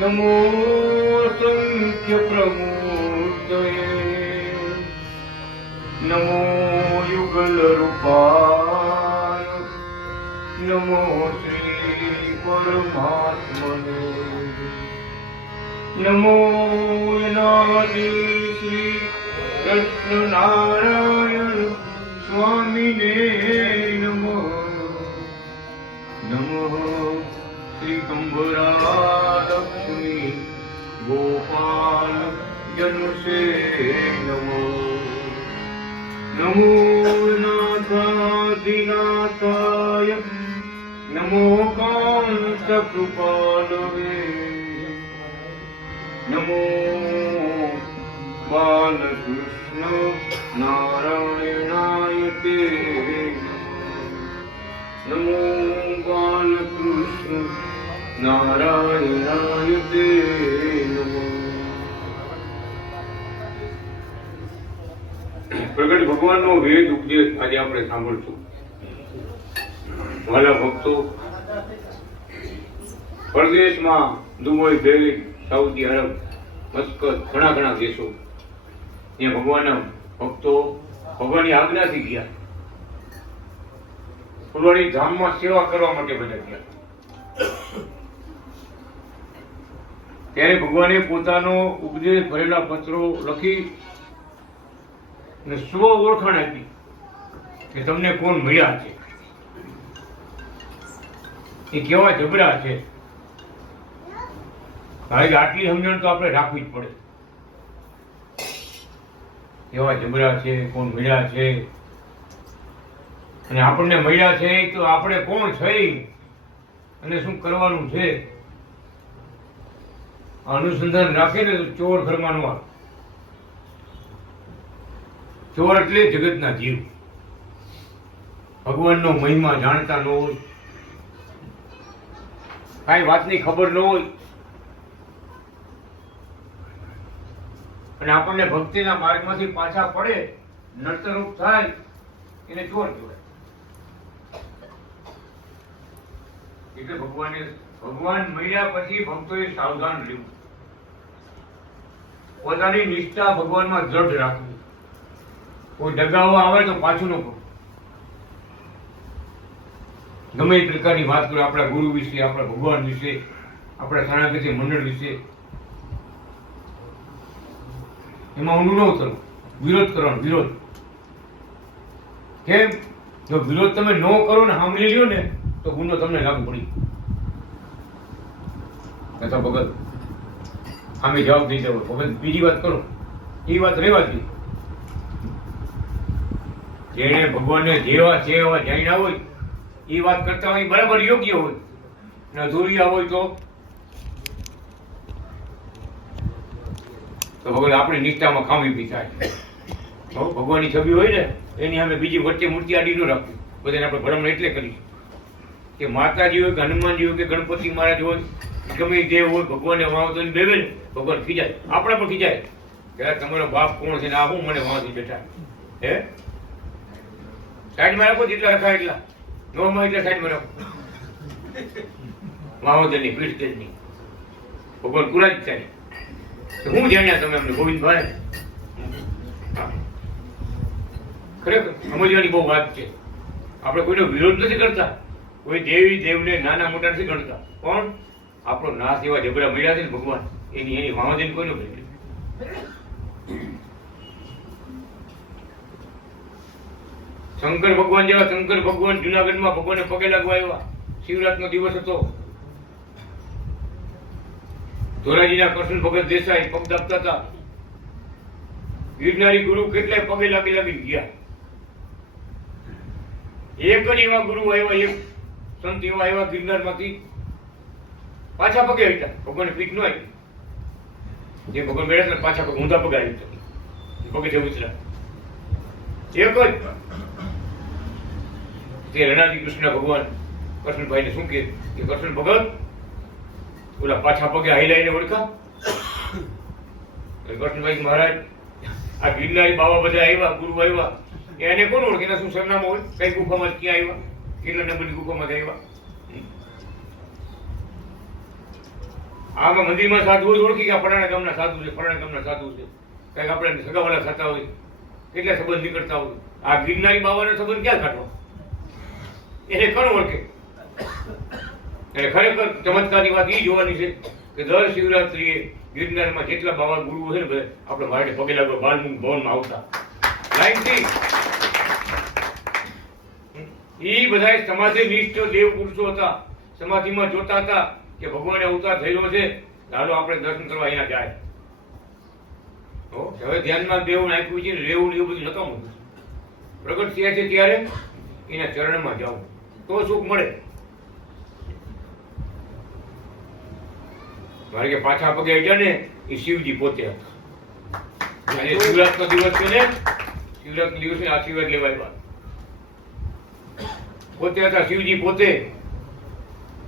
नमो संख्य प्रमूर्तये नमो युगल रूपाय नमो श्री परमात्मने नमो अनादि श्री कृष्ण नारायण स्वामिने नमो नमो श्री कंबरा लक्ष्मी गोपाल जनुषे नमो नमो नाथादिनाथाय नमो कांत कृपालवे नमो बालकृष्ण नारायणाय ते नमो बालकृष्ण नारायणाय ते नमो। પ્રગટ ભગવાનનો વેદ ઉપદેશ આજે આપણે સાંભળશું. વાલા ભક્તો, પરદેશમાં Dubai, Delhi, Saudi Arab, Muscat ઘણા દેશો ત્યાં ભગવાનના ભક્તો ભગવાનની આજ્ઞાથી ગયા. ફુલવાડી ધામમાં સેવા કરવા માટે બધા ગયા. ત્યારે ભગવાને પોતાનો ઉપદેશ ભરેલા પત્રો લખી ને સ્વ ઓળખાણ આપી કે તમને કોણ મળ્યા છે, એ કેવા જબરા છે. ભાઈ આટલી સમજણ તો આપણે રાખવી જ પડે. કેવા જબરા છે, કોણ મળ્યા છે, અને આપણને મળ્યા છે તો આપણે કોણ છે અને શું કરવાનું છે. અનુસંધાન રાખે ને તો ચોર ઘરમાં ન આવે. ચોર એટલે જગતના જીવ, ભગવાનનો મહિમા જાણતા ન હોય, કાંઈ વાતની ખબર ન હોય અને આપણને ભક્તિના માર્ગમાંથી પાછા પડે, નર્તરૂપ થાય, એને ચોર કહેવાય. એટલે ભગવાન મળ્યા પછી ભક્તોએ સાવધાન રહેવું, પોતાની નિષ્ઠા ભગવાનમાં દ્રઢ રાખવી. કોઈ ડગાવવા આવે તો પાછું ન કરવું. ગમે એ પ્રકારની વાત કરો આપણા ગુરુ વિશે, આપણા ભગવાન વિશે, આપણા સનાતની મંડળ વિશે, એમાં ઊંડું ન ઉતરવું, વિરોધ કરવાનો. વિરોધ કેમ? જો વિરોધ તમે ન કરો ને સાંભળી લ્યો ને તો ગુનો તમને લાગુ પડી. અથવા ભગત આમે જવાબ દઈ દેવો, ભગત બીજી વાત કરો, એ વાત રહેવા દે. જેને ભગવાનને જેવા છે એવા જાણ્યા હોય એ વાત કરતા હોય બરાબર યોગ્ય હોય, અને અધૂરિયા હોય તો ભગવાન આપણી નિષ્ઠામાં ખામી બી થાય. ભગવાનની છબી હોય ને એની સામે બીજી વચ્ચે મૂર્તિ આડી ન રાખવી. બધાને આપણે ભરમણ એટલે કરીશું કે માતાજી હોય કે હનુમાનજી હોય કે ગણપતિ મહારાજ હોય, ગમે દેવ હોય, ભગવાનને વાંધો ને બેવે ને ભગવાન ખીજાય, આપણા પણ ખીજાય કે તમારો બાપ કોણ છે ને આ હું મને વાંધી બેઠા. હે સાઈડમાં રાખો, જેટલા રખાય એટલા, નોમાં એટલા સાઈડમાં રાખો. મહાવદરની પીઠની ભગવાન પૂરા જ થાય. હું જાણ્યા તમે અમને ગોવિંદભાઈ? ખરેખર સમજવાની બહુ વાત છે. આપણે કોઈનો વિરોધ નથી કરતા, કોઈ દેવી દેવને નાના મોટા નથી ગણતા, પણ આપણો નાશ એવા જબરા મળ્યા છે ને ભગવાન, એની મહાવદન કોઈનો ભેગી. શંકર ભગવાન જેવા શંકર ભગવાન જુનાગઢમાં ભગવાનને પગે લાગવા આવ્યા. શિવરાત્રિનો દિવસ હતો. ધોરાજીના કૃષ્ણ ભગત દેસાઈ પગ દાબતા હતા. ગિરનારી ગુરુ કેટલાય પગે લાગી લાગી ગયા. એક જ એવા ગુરુ આવ્યા, એક સંત એવા આવ્યા ગિરનારમાંથી, પાછા પગે હતા. ભગવાનની પીઠ ન આવી, જે ભગવાન બેઠા હતા પાછા પગે ઊંધા પગે આવી પગે જે ઉતર્યા. એક જ તે રણાજી કૃષ્ણ ભગવાન કૃષ્ણભાઈને શું કે કૃષ્ણ ભગત ઓલા પાછા પગે હાઈલાઈને ઓળખા. કૃષ્ણભાઈ મહારાજ આ ગિરનારી બાબા બધા આવ્યા, ગુરુ આવ્યા, એને કોણ ઓળખે? એના શું સરનામું હોય? કઈ ગુફામાં ક્યાં આવ્યા, કેટલા નંબરની ગુફામાં આવ્યા? આમાં મંદિરમાં સાધુ જ ઓળખી કે આ ફલાણા ગામના સાધુ છે, ફલાણા ગામના સાધુ છે. કઈક આપણે સગાવાલા થતા હોય, કેટલા સંબંધ નીકળતા હોય. આ ગિરનારી બાબાનો સંબંધ ક્યાં કાઢવા? એને કોણ ઓળખે? એટલે ખરેખર ચમત્કારની વાત એ જોવાની છે કે દર શિવરાત્રીએ ગિરનારમાં જેટલા બાબા ગુરુઓ છે ને બધા આપણે માટે પગે લાગવા બાલમુખ ભવનમાં આવતા લાઈનથી. એ બધા સમાધિ નિષ્ઠ દેવ પુરુષો હતા. સમાધિમાં જોતા હતા કે ભગવાન અવતાર થયેલો છે, ચાલો આપણે દર્શન કરવા અહીંયા જાય. હવે ધ્યાનમાં દેવું નાખ્યું છે, રહેવું એવું બધું નકામું. પ્રગટ થયા છે ત્યારે એના ચરણમાં જાઓ તો સુખ મળે. મારે કે પાછા પગે ગયા ને એ શિવજી પોતે હતા. આજે શિવરાત્રિનો દિવસ છે ને, શિવરાત્રિના દિવસે આશીર્વાદ લેવા આવ્યા પોતે હતા. શિવજી પોતે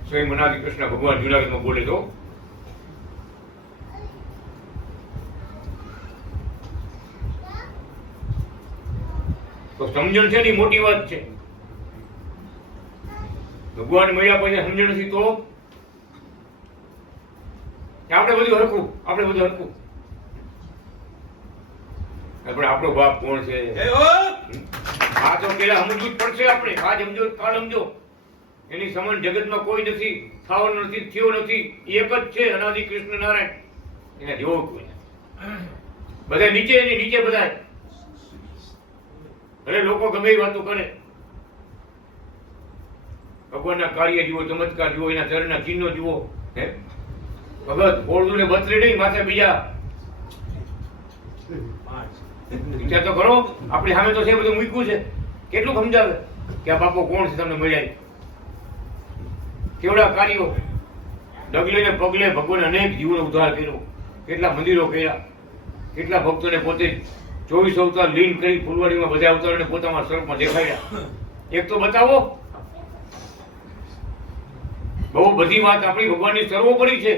સ્વયં અનાદિ કૃષ્ણ ભગવાન જુનાગઢમાં બોલે તો સમજણ છે ને મોટી વાત છે. ભગવાન મળ્યા પછી સમજણ નથી તો આપણે બધું હરખું, આપણે બધું હરખું. પણ આપણો બાપ કોણ છે આ તો પેલા સમજવું જ પડશે. આપણે આજ સમજો કાલ સમજો. એની સમાન જગતમાં કોઈ નથી, થવાનો નથી, થયો નથી. એક જ છે અનાદિ કૃષ્ણ નારાયણ. એના જેવો કોઈ બધા નીચે, એની નીચે બધા. ભલે લોકો ગમે એ વાતો કરે, ભગવાનના કાર્ય જુઓ, ચમત્કાર જુઓ, એના ચરણના ચિહ્નો જુઓ. હે ભગત બોલતું ને બતરે નહીં, માથે બીજા વિચાર તો કરો. આપણી સામે તો છે બધું મૂક્યું છે. કેટલું સમજાવે કે આ બાપો કોણ છે, તમને મળ્યા કેવડા કાર્યો. ડગલે ને પગલે ભગવાન અનેક જીવનો ઉદ્ધાર કર્યો, કેટલા મંદિરો કર્યા, કેટલા ભક્તોને પોતે 24 અવતાર લીન કરી ફૂલવાડીમાં બધા અવતારોને પોતાના સ્વરૂપમાં દેખાડ્યા. એક તો બતાવો. બહુ બધી વાત આપણી ભગવાનની સર્વોપરી છે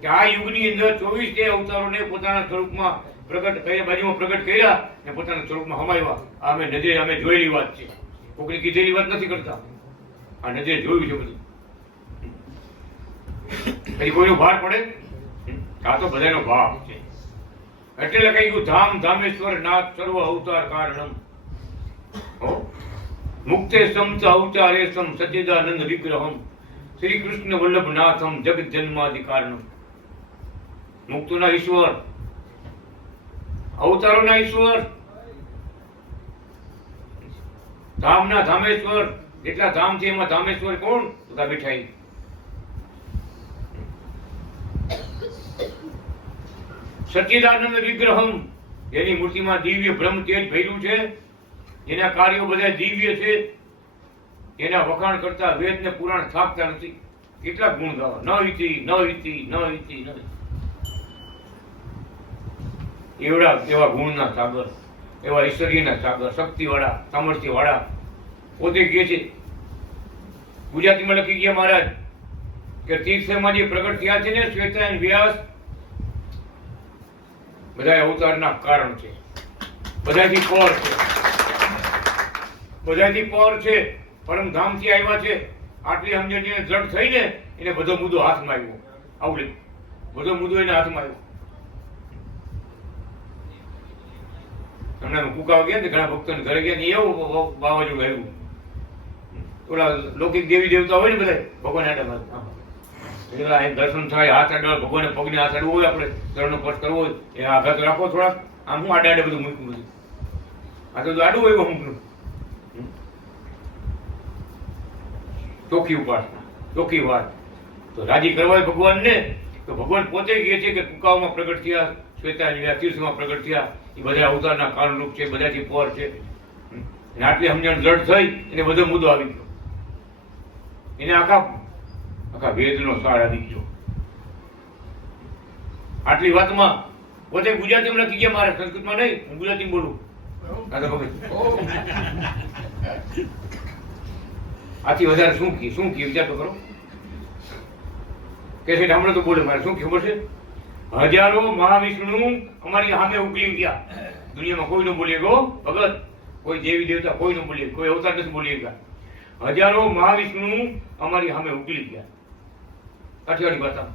કે આ યુગની અંદર 24 અવતારોને પોતાના સ્વરૂપમાં પ્રગટ કર્યા, બાજુમાં પ્રગટ કર્યા ને પોતાના સ્વરૂપમાં હમાવ્યા. આ અમે નજરે અમે જોયેલી વાત છે, કોઈની કીધેલી વાત નથી કરતા. આ નજરે જોયું છે બધું. કઈ કોઈનો ભાર પડે? આ તો બધાનો ભાવ છે. એટલે લખાઈ ગયું ધામ ધામેશ્વર નાથ સર્વ અવતાર કારણમ મુક્તે સમત અવતારે સમ સચ્ચિદાનંદ વિગ્રહમ શ્રી કૃષ્ણ વલ્લભ નાથમ જગત જન્માધિકારણમ. મુક્તોના ઈશ્વર, અવતારોના ઈશ્વર, ધામના ધામેશ્વર. જેટલા ધામ છે એમાં ધામેશ્વર કોણ? તો બેઠા. સચ્ચિદાનંદ વિગ્રહમ, એની મૂર્તિમાં દિવ્ય બ્રહ્મ તેજ ભર્યું છે. એના કાર્યો બધા દિવ્ય છે. એના વખાણ કરતા વેદ ને પુરાણ થાકતા નથી. કેટલા ગુણ ગાવા, ન ઇતિ ન ઇતિ ન ઇતિ ન. એવડા એવા ગુણના સાગર, એવા ઐશ્વર્યના સાગર, શક્તિવાળા, સામર્થ્યવાળા પોતે કહે છે. ગુજરાતીમાં લખી ગયા મહારાજ કે તીર્થમાં જે પ્રગટ થયા છે ને શ્વેતાયન વ્યાસ, બધા અવતારના કારણ છે. બધાથી પર છે, બધાથી પર છે. પરમધામથી આવ્યા છે. આટલી સમજણ દ્રઢ થઈને એને બધો મુદ્દો હાથમાં આવ્યો. આવડે બધો મુદ્દો એને હાથમાં આવ્યો. હમણાં કુકાવા ગયા ને ઘણા ભક્તોને ઘરે ગયા ને એવું વાવાઝોડું આવ્યું. ઓલા લૌકિક દેવી દેવતા હોય ને બધા ભગવાન આડા દર્શન થાય, હાથ અડવા, ભગવાન પગને હાથ અડવું હોય, આપણે ચરણનો સ્પર્શ કરવો હોય, એ આઘાત રાખો થોડાક. આમ હું આડે આડે બધું મૂક્યું બધું. આ તો આડું હોય અમુકનું. ચોખ્ખી ઉપાસના, ચોખ્ખી વાત. તો રાજી કરવા ભગવાનને, તો ભગવાન પોતે કહે છે કે કુકાઓમાં પ્રગટ થયા શ્વેતા લીલા તીર્થમાં પ્રગટ થયા, એ બધા અવતારના કારણરૂપ છે, બધાથી પર છે. અને આટલી સમજણ દ્રઢ થઈ એને બધો મુદ્દો આવી ગયો, એને આખા વેદનો સાર આવી ગયો. આટલી વાતમાં પોતે ગુજરાતીમાં લખી ગયા, મારે સંસ્કૃતમાં નહીં, હું ગુજરાતી બોલું. આથી વધારે શું કી વિચાર તો કરો. કે છે હમણાં તો બોલે, મારે શું ખબર છે? હજારો મહાવિષ્ણુ અમારી સામે ઉકલી ગયા. દુનિયામાં કોઈ ન બોલી ગયો ભગત, કોઈ દેવી દેવતા કોઈ ન બોલી, કોઈ અવતાર નથી બોલી ગયા. હજારો મહાવિષ્ણુ અમારી સામે ઉકલી ગયા. કાઠિયાવાડી ભાષા.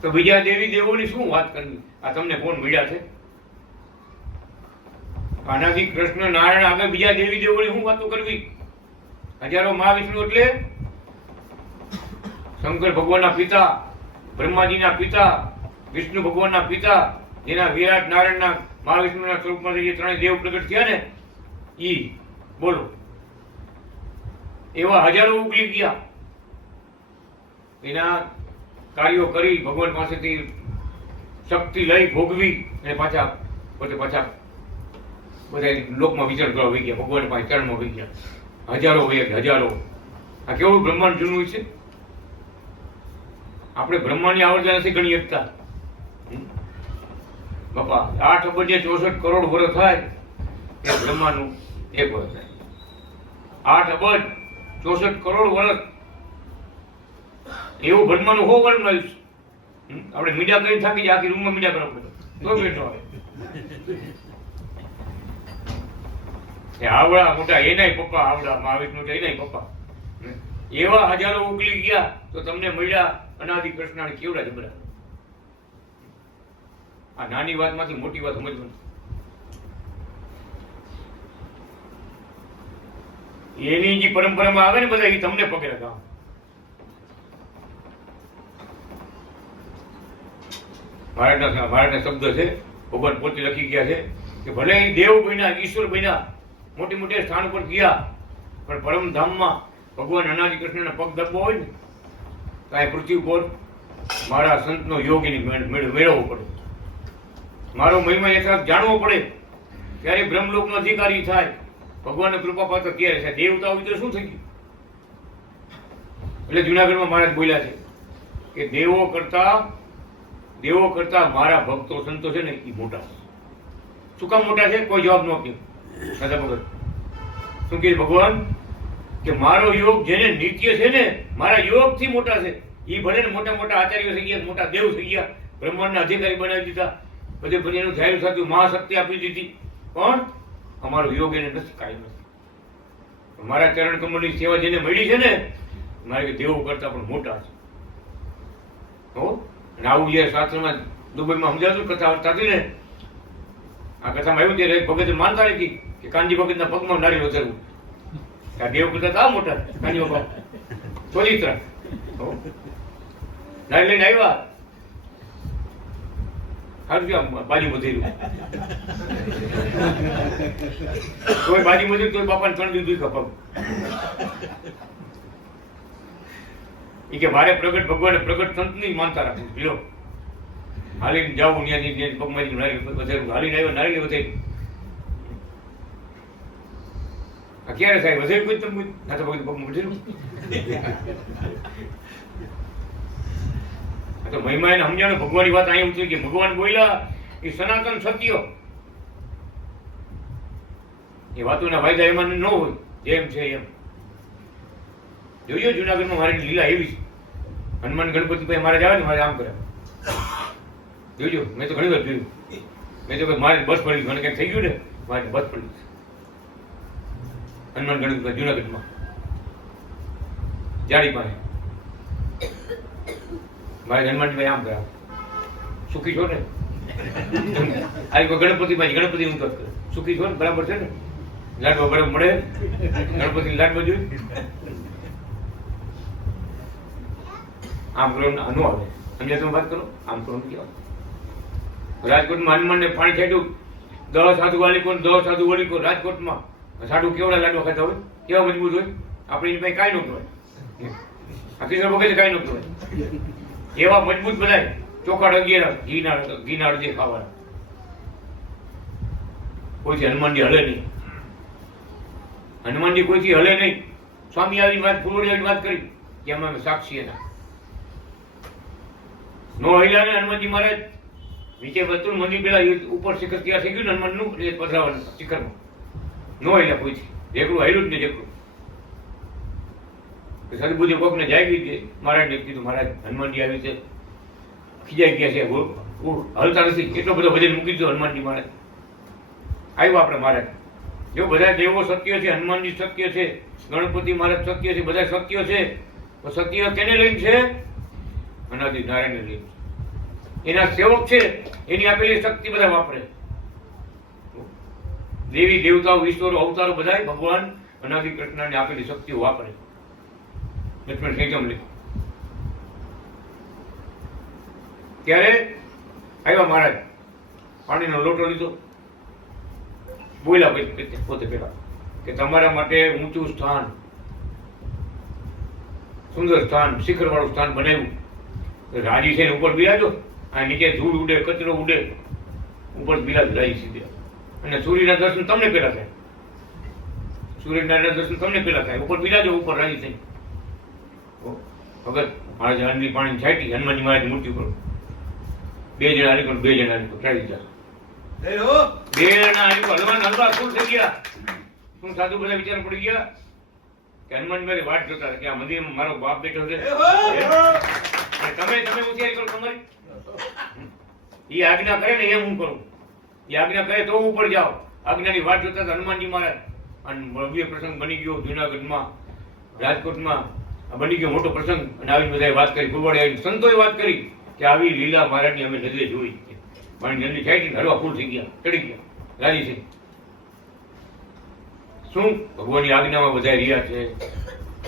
તો બીજા દેવી દેવોની શું વાત કરવી? આ તમને કોણ મળ્યા છે? આનાથી કૃષ્ણ નારાયણ આગળ બીજા દેવી દેવોની શું વાતો કરવી? હજારો મહાવિષ્ણુ એટલે શંકર ભગવાનના પિતા, બ્રહ્માજીના પિતા, વિષ્ણુ ભગવાનના પિતા, જેના વિરાટ નારાયણના મહાવિષ્ણુના સ્વરૂપમાંથી જે ત્રણેય દેવ પ્રગટ થયા ને, ઈ બોલો. એવા હજારો ઉકલી ગયા. એના કાર્યો કરી ભગવાન પાસેથી શક્તિ લઈ ભોગવી અને પાછા બધા લોકમાં વિચરણ કરવા વહી ગયા, ભગવાન પાસે ચરણમાં વહી ગયા. હજારો. આ કેવડું બ્રહ્માંડ જૂનું છે. આપણે બ્રહ્માંડની આવર્તન નથી ગણી શકતા. બાપા 8 અબજ 64 કરોડ વર્ષ થાય એ બ્રહ્માંડનું એક વર્ષ થાય. 8 અબજ 64 કરોડ વર્ષ એવું બ્રહ્માંડનું 100 વર્ષનું આયુષ્ય. આપણે મીડિયા કરી થાકી જાય, આખી રૂમમાં મીડિયા કરવા પડે તો બેઠો આવે. આવડા મોટા એનાય પપ્પા, આવડા મહાવિષ્ણુ એનાય પપ્પા, એવા હજારો ઉકલી ગયા. તો તમને મળ્યા અનાદિ કૃષ્ણ કેવડા જબરા. આ નાની વાતમાંથી મોટી વાત સમજવાની. એની જે પરંપરામાં આવે ને બધા એ તમને પકડે કામ. ભારતના શબ્દ છે, ભગવાન પોતે લખી ગયા છે કે ભલે દેવ બન્યા, ઈશ્વર બન્યા, મોટી મોટી સ્થાન પર ગયા, પણ પરમધામમાં ભગવાન અનાદિ કૃષ્ણના પગ દબવો હોય ને, કાંઈ પૃથ્વી પર મારા સંતનો યોગ એની મેળવવો પડે, મારો મહિમા યથાર્થ જાણવો પડે, ત્યારે બ્રહ્મલોકનો અધિકારી થાય, ભગવાનની કૃપા પાત્ર ત્યારે થાય. દેવતા હોય તો શું થઈ ગયું? એટલે જુનાગઢમાં મહારાજ બોલ્યા છે કે દેવો કરતા મારા ભક્તો સંતો છે ને એ મોટા. શું કામ મોટા છે? કોઈ જવાબ ન આપ્યો. દાદા ભગત શું કહે ભગવાન કે મારો યોગ જેને નિત્ય છે ને, મારા યોગથી મોટા છે. એ ભલે ને મોટા મોટા આચાર્યો થઈ ગયા, મોટા દેવ થઈ ગયા, બ્રહ્માંડના અધિકારી બનાવી દીધા, બધે પછી એનું ધ્યાન થતું, મહાશક્તિ આપી દીધી, પણ અમારો યોગ એને નથી, કાંઈ નથી. મારા ચરણ કમળની સેવા જેને મળી છે ને, મારે દેવો કરતા પણ મોટા છે. હો અને આવું જે શાસ્ત્રમાં દુબઈમાં સમજાતું કથા થતી ને, આ કથામાં આવ્યું ત્યારે ભગત માનતા નથી કે કાનજી ભગતના પગમાં નારી વધારવું. આ દેવ કરતા આ મોટા કાનજી બાબા ચોરીત્ર નારી લઈને આવ્યા, સારું બાજુ વધેલું કોઈ બાજુ વધ્યું તો બાપાને 3 દિવસ પગ. એ કે મારે પ્રગટ ભગવાને પ્રગટ સંતની માનતા રાખવી. લ્યો હાલીને જાવું ત્યાંથી પગમાં નારી વધાર્યું, હાલીને આવ્યો નારી વધાર્યું. આ ક્યારે થાય? વધાર્યું કોઈ તમે ના તો પગમાં વધાર્યું. તો મહિમા એને સમજાણો. ભગવાનની વાત અહીંયા ઉતરી કે ભગવાન બોલ્યા એ સનાતન સત્ય. એ વાતોના વાયદા એમાં ન હોય, જેમ છે એમ. જોયો જુનાગઢમાં મારી લીલા એવી છે. હનુમાન ગણપતિ ભાઈ મારે આવે ને મારે આમ કરે. જોજો, મેં તો ઘણી વાર જોયું. મેં તો મારે બસ પડી, મને કંઈક થઈ ગયું ને, મારે બસ પડી. હનુમાન ગણપતિ જુનાગઢમાં જાડી પાસે મારે હનુમાનભાઈ આમ કરે. સુખી છો ને? આ ગણપતિ હું તો સુખી છો ને? બરાબર છે ને? લાડવા બરાબર મળે? ગણપતિ લાડવા જોયું આમ કરો ન આવે. સમજ્યા તમે વાત કરો? આમ કરો કેવા રાજકોટમાં હનુમાનને પાણી છાંટ્યું, 10 સાધુ વાલિકો 10 સાધુ વાલિકો. રાજકોટમાં સાધુ કેવડા લાડવા ખાતા હોય, કેવા મજબૂત હોય. આપણે એની પાસે કાંઈ ન કહેવાય, આ કિશોર વગર કાંઈ ન કહેવાય. એવા મજબૂત બધા ચોખા 11 ઘીના અડધે ખાવાના. કોઈથી હનુમાનજી હલે નહીં. હનુમાનજી કોઈથી હલે નહીં. સ્વામી આવીને વાત ફૂલોડી આવીને વાત કરી કે અમે સાક્ષી હતા. નો હૈલા ને હનુમાનજી મહારાજ નીચે બધું મંદિર પેલા ઉપર શિખર તૈયાર થઈ ગયું ને હનુમાનનું એટલે પધરાવાનું શિખરમાં. નો હૈલા કોઈથી. એકલું હૈલું જ નહીં એકલું. સદબુદ્ધિ કોકને જાગી કે મહારાજને કીધું મહારાજ હનુમાનજી આવી છે ખીજાઈ ગયા છે હલતા નથી. કેટલો બધો વજન મૂકી દીધો હનુમાનજી મહારાજ. આવ્યો આપણે મહારાજ. જો બધા દેવો સત્ય છે, હનુમાનજી સત્ય છે, ગણપતિ મહારાજ સત્ય છે, બધા સત્ય છે, તો સત્ય કેને લઈને છે? અનાદિ નારાયણને લઈને. એના સેવક છે, એની આપેલી શક્તિ બધા વાપરે. દેવી દેવતાઓ ઈશ્વરો અવતારો બધા ભગવાન અનાદિ કૃષ્ણને આપેલી શક્તિઓ વાપરે. લક્ષ્મણ સંયમ લે. ત્યારે આવ્યા મહારાજ, પાણીનો લોટો લીધો, બોલ્યા પોતે પેલા કે તમારા માટે ઊંચું સ્થાન, સુંદર સ્થાન, શિખર વાળું સ્થાન બનાવ્યું. રાજી છે ઉપર બિરાજો. આ નીચે ધૂળ ઉડે, કચરો ઉડે, ઉપર બિરાજ રાજી સીધે. અને સૂર્યના દર્શન તમને પેલા થાય. સૂર્યનારાયણ દર્શન તમને પેલા થાય. ઉપર બિરાજો, ઉપર રાજી થઈ. ભગત મહારાજ હનુમાનજી પાણી છાંટી હનુમાનજી મહારાજ મૂર્તિ ઉપર 2 જણા હાલી પણ 2 જણા હાલી ટ્રાઈ દીધા. 2 જણા હાલી હનુમાન હલવા શું થઈ ગયા? શું સાધુ બધા વિચાર પડી ગયા કે હનુમાન મારી વાટ જોતા હતા કે આ મંદિરમાં મારો બાપ બેઠો છે. તમે હોશિયારી કરો તમારી. એ આજ્ઞા કરે ને એમ હું કરું. એ આજ્ઞા કરે તો ઉપર જાઓ. આજ્ઞાની વાટ જોતા હતા હનુમાનજી મહારાજ. અને ભવ્ય પ્રસંગ બની ગયો જુનાગઢમાં, રાજકોટમાં બની ગયો મોટો પ્રસંગ. અને આવી બધાએ વાત કરી, ફૂલવાડી આવી સંતોએ વાત કરી કે આવી લીલા મહારાજની અમે નજરે જોઈ. પાણી જલ્દી છાંટી હળવા ફૂલ થઈ ગયા, ચડી ગયા, રાજી થઈ. શું ભગવાનની આજ્ઞામાં બધા રહ્યા છે.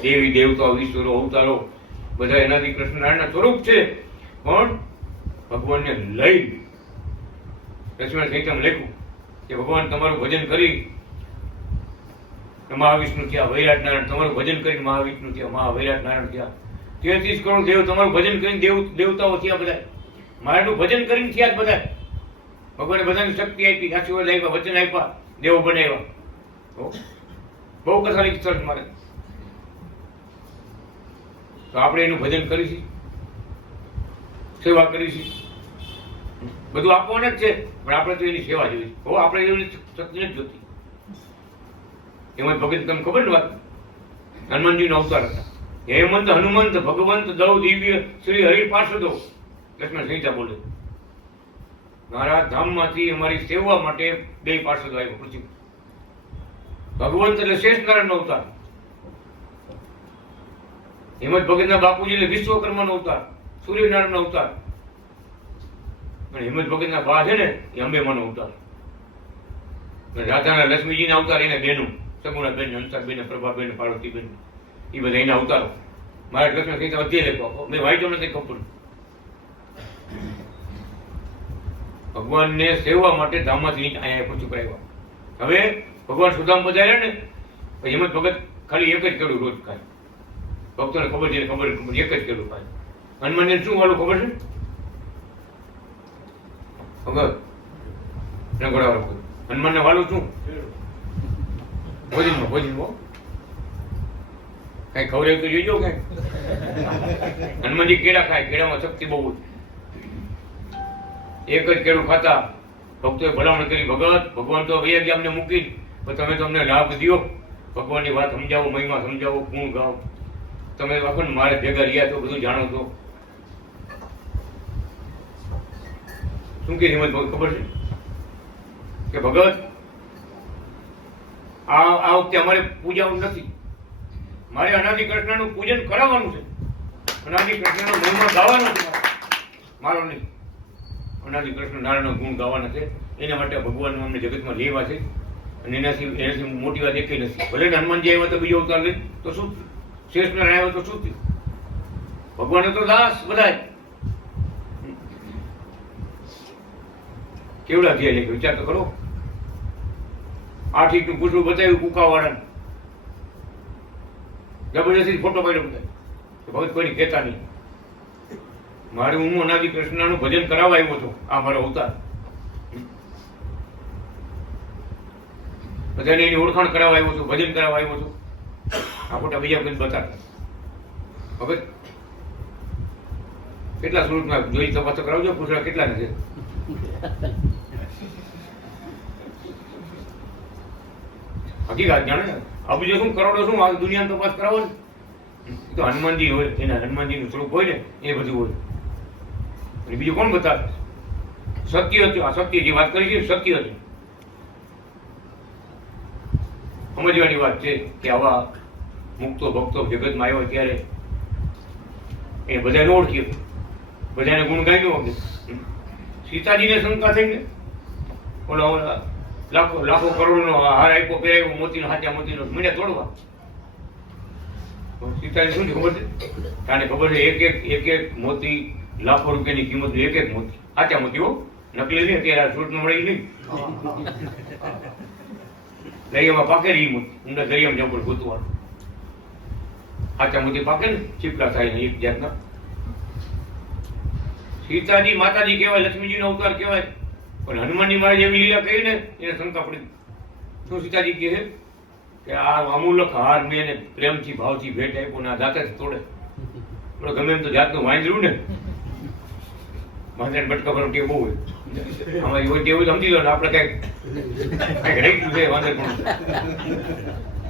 દેવી દેવતાઓ ઈશ્વરો અવતારો બધા એનાથી કૃષ્ણનારાયણના સ્વરૂપ છે. પણ ભગવાનને લઈ લક્ષ્મણ સંહિતામાં લખ્યું કે ભગવાન તમારું ભજન કરી મહાવિષ્ણુ થયા, વૈરાટ નારાયણ તમારું ભજન કરીને મહાવિષ્ણુ થયા, મહાવૈરાટ નારાયણ થયા. 33 કરોડ દેવ તમારું ભજન કરીને દેવતાઓ થયા. બધા મારાનું ભજન કરીને થયા જ બધા. ભગવાને બધાની શક્તિ આપી, આશીર્વાદ આપ્યા, વચન આપ્યા, દેવો બનાવ્યા. બહુ કથા લીધી સરસ મારે. તો આપણે એનું ભજન કરીશું, સેવા કરીશું. બધું આપવાના જ છે, પણ આપણે તો એની સેવા જોઈશું. આપણે એની શક્તિ નથી જોતી. એમાં ભગત તમને ખબર ને વાત, હનુમાનજીનો અવતાર હતા. હેમંત હનુમંત ભગવંત દવ દિવ્ય શ્રી હરિ પાર્ષદો. લક્ષ્મણ સંહિતા બોલે મારા ધામમાંથી અમારી સેવા માટે 2 પાર્ષદો આવ્યો પૃથ્વી. ભગવંત એટલે શેષ નારાયણનો અવતાર. હેમંત ભગતના બાપુજી એટલે વિશ્વકર્માનો અવતાર, સૂર્યનારાયણનો અવતાર. અને હેમંત ભગતના બા છે ને એ અંબેમાનો અવતાર. રાધાના લક્ષ્મીજીના અવતાર એને બેનું, સગુણા બેન, હંસા બેન, પ્રભા બેન, પાર્વતી બેન, એ બધા એના અવતારો. મારા લક્ષ્મણ સંહિતા અધ્યાય લખવા મેં વાંચ્યો નથી ખબર. ભગવાનને સેવા માટે ધામમાંથી અહીંયા પહોંચી કરાવ્યા. હવે ભગવાન સુદામ પધાર્યા ને પછી હેમંત ભગત ખાલી એક જ કેળું રોજ ખાય. ભક્તોને ખબર છે, ખબર એક જ કેળું ખાય. હનુમાનને શું વાળું ખબર છે? ભગત હનુમાનને વાળું શું? ભોજનમાં કઈ ખબર તો જોઈજો કઈ. હનુમાનજી કેળા ખાય, કેળામાં શક્તિ બહુ. એક જ કેળું ખાતા. ભક્તોએ ભલામણ કરી ભગત ભગવાન તો વૈયા ગયા અમને મૂકી, પણ તમે તમને લાભ દો, ભગવાનની વાત સમજાવો, મહિમા સમજાવો, ગુણ ગાઓ. તમે વખત મારે ભેગા રહ્યા તો બધું જાણો છો. શું કે હિંમત ખબર છે કે ભગત આ વખતે અમારે પૂજા નથી. મારે અનાદિ કૃષ્ણનું પૂજન કરાવવાનું છે. અનાદિ કૃષ્ણનો મહિમા ગાવાનો છે મારો નહીં. અનાદિ કૃષ્ણ નારાયણનો ગુણ ગાવાના છે. એના માટે ભગવાન અમને જગતમાં લેવા છે. અને એનાથી મોટી વાત એકઈ નથી. ભલે હનુમાનજી આવ્યા તો બીજો અવતાર લે તો શું થયું? શેષ નારાયણ આવ્યો તો શું થયું? ભગવાન તો દાસ બધા કેવડા થયા લે વિચાર તો કરો. 8 ઇંચનું પૂછડું બતાવ્યું કુકાવાળાને, જબરજસ્તી ફોટો પાડ્યો બધા. ભગત કોઈની કહેતા નહીં. મારે હું અનાદિ કૃષ્ણનું ભજન કરાવવા આવ્યો હતો. આ મારો અવતાર બધાને એની ઓળખાણ કરાવવા આવ્યો છું, ભજન કરાવવા આવ્યો છું. આ ફોટા બીજા કોઈ બતાડતા ખબર કેટલા સ્વરૂપમાં જોઈ તપાસ તો કરાવજો, પૂછડા કેટલા નથી. હકીકત જાણે અબજો શું કરોડો શું આ દુનિયાની તપાસ કરાવો ને તો હનુમાનજી હોય, એના હનુમાનજીનું સ્વરૂપ હોય ને એ બધું હોય. અને બીજું કોણ બતાવે? સત્ય હતું. આ સત્ય જે વાત કરી છે સત્ય હતી. સમજવાની વાત છે કે આવા મુક્તો ભક્તો જગતમાં આવ્યો ત્યારે એ બધાને ઓળખ્યો, બધાને ગુણ ગાયું. સીતાજીને શંકા થઈ ને ઓલા લાખો લાખો કરોડનો હાર આપ્યો, પહેરાવ્યો મોતીનો, હાચા મોતીનો, મીંડા તોડવા. સીતાજી શું ખબર છે? તાને ખબર છે એક એક મોતી લાખો રૂપિયાની કિંમત, એક એક મોતી હાચા મોતી હો, નકલી નહીં. અત્યારે સૂટ મળી નહીં, દરિયામાં પાકે રહી મોતી, ઊંડા દરિયામાં જવું પડે ગોતવાનું. હાચા મોતી પાકે ને ચીપલા થાય ને એક જાતના. સીતાજી માતાજી કહેવાય, લક્ષ્મીજીનો અવતાર કહેવાય, પણ હનુમાનજી મહારાજ એવી લીલા કહી ને એને શંકા પડી. શું સીતાજી કહે છે કે આ અમૂલક હાર મેં એને પ્રેમથી ભાવથી ભેટ આપ્યો ને આ દાંતેથી તોડે. ગમે એમ તો જાતનું વાંદરું ને, વાંદરાને બટકા પર ટેવ બહુ હોય. આમાં એવું ટેવ સમજી લો ને આપણે કઈક રહી ગયું છે વાંદર પણ.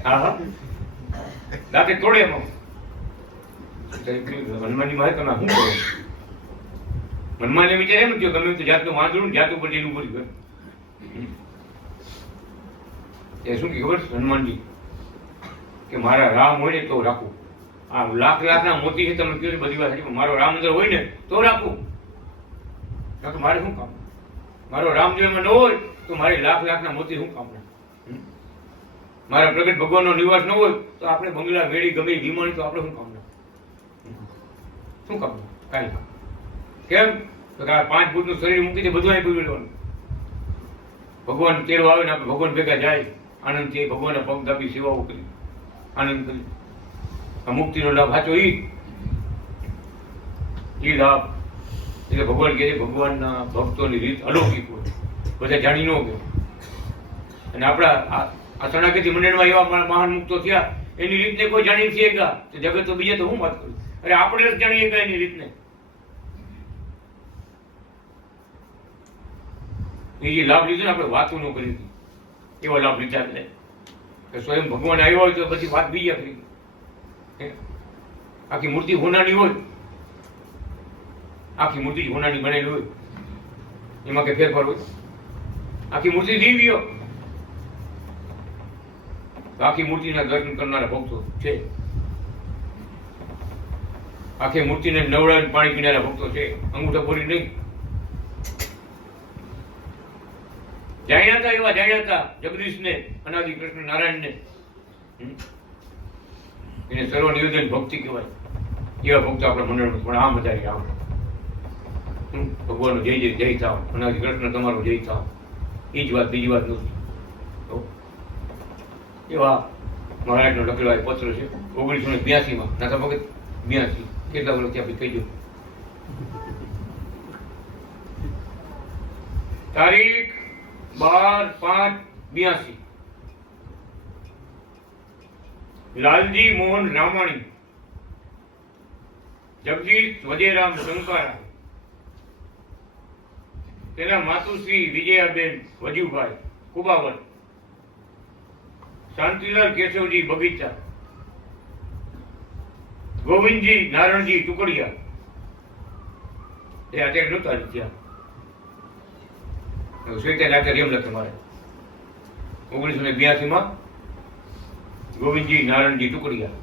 હા હા, દાંતે તોડે એમાં. હનુમાનજી મહારાજ તમે શું કરો? મનમાં વિચાર એમ થયો ગમે તો જાતનું વાંદરું જાત ઉપર જઈને ઉભું ગયું. એ શું કે ખબર હનુમાનજી કે મારા રામ હોય ને તો રાખું. આ લાખ લાખના મોતી છે તમે કહ્યું બધી વાત સાચી, મારો રામ અંદર હોય ને તો રાખું. મારે શું કામ? મારો રામ જો એમાં ન હોય તો મારે લાખ લાખના મોતી શું કામ? મારા પ્રગટ ભગવાનનો નિવાસ ન હોય તો આપણે બંગલા વેડી ગમે વિમાની તો આપણે શું કામ? શું કામ? કાંઈ કામ. કેમ? તો કે આ 5 ફૂટનું શરીર મૂકી દે, બધું અહીં પીવી લેવાનું. ભગવાન તેરો આવે ને આપણે ભગવાન ભેગા જાય આનંદથી, ભગવાનના પગ દાબી સેવાઓ કરી આનંદ કરી. આ મુક્તિનો લાભ સાચો એ લાભ એટલે ભગવાન કહે છે ભગવાનના ભક્તોની રીત અલૌકિક હોય, બધા જાણી ન ગયો. અને આપણા આ શરણાગતિ મંડળમાં એવા મહાન મુક્તો થયા એની રીતને કોઈ જાણી છે ગયા તો જગત તો બીજા તો હું વાત કરું. અરે આપણે જ જાણીએ ગયા એની રીતને. એ જે લાભ લીધો ને આપણે વાતો ન કરી એવો લાભ લીધા એટલે કે સ્વયં ભગવાન આવ્યો હોય તો પછી વાત બીજા કરી. આખી મૂર્તિ હોનાની હોય, આખી મૂર્તિ હોનાની બનેલી હોય, એમાં કઈ ફેરફાર હોય? આખી મૂર્તિ દિવ્ય, આખી મૂર્તિના દર્શન કરનારા ભક્તો છે, આખી મૂર્તિને નવડા પાણી પીનારા ભક્તો છે, અંગૂઠા પૂરી નહીં. જાણ્યા હતા એવા જાણ્યા હતા જગદીશને, અનાદિ કૃષ્ણ નારાયણને, એને સર્વ નિવેદન ભક્તિ કહેવાય. એવા ભક્તો આપણા મંડળમાં પણ આમ વધારે આમ ભગવાનનો જય જય જય થાવ, અનાદિ કૃષ્ણ તમારો જય થાવ, એ જ વાત, બીજી વાત નથી. એવા મહારાજનો લખેલો એક પત્ર છે 1982માં, નાથા ભગત 82, કેટલા વર્ષ ત્યાં કહીજો. તારીખ 12/5/82. લાલજી મોહન રામાણી, જગદીશ વજેરામ શંકારા, તેના માતુશ્રી વિજયાબેન વજુભાઈ કુબાવર, શાંતિલાલ કેશવજી બગીચા, ગોવિંદજી નારણજી ટુકડિયા, એ અત્યારે નહોતા ત્યાં એમ લખે મારે 1982માં ગોવિંદજી નારણજી ટુકડિયા,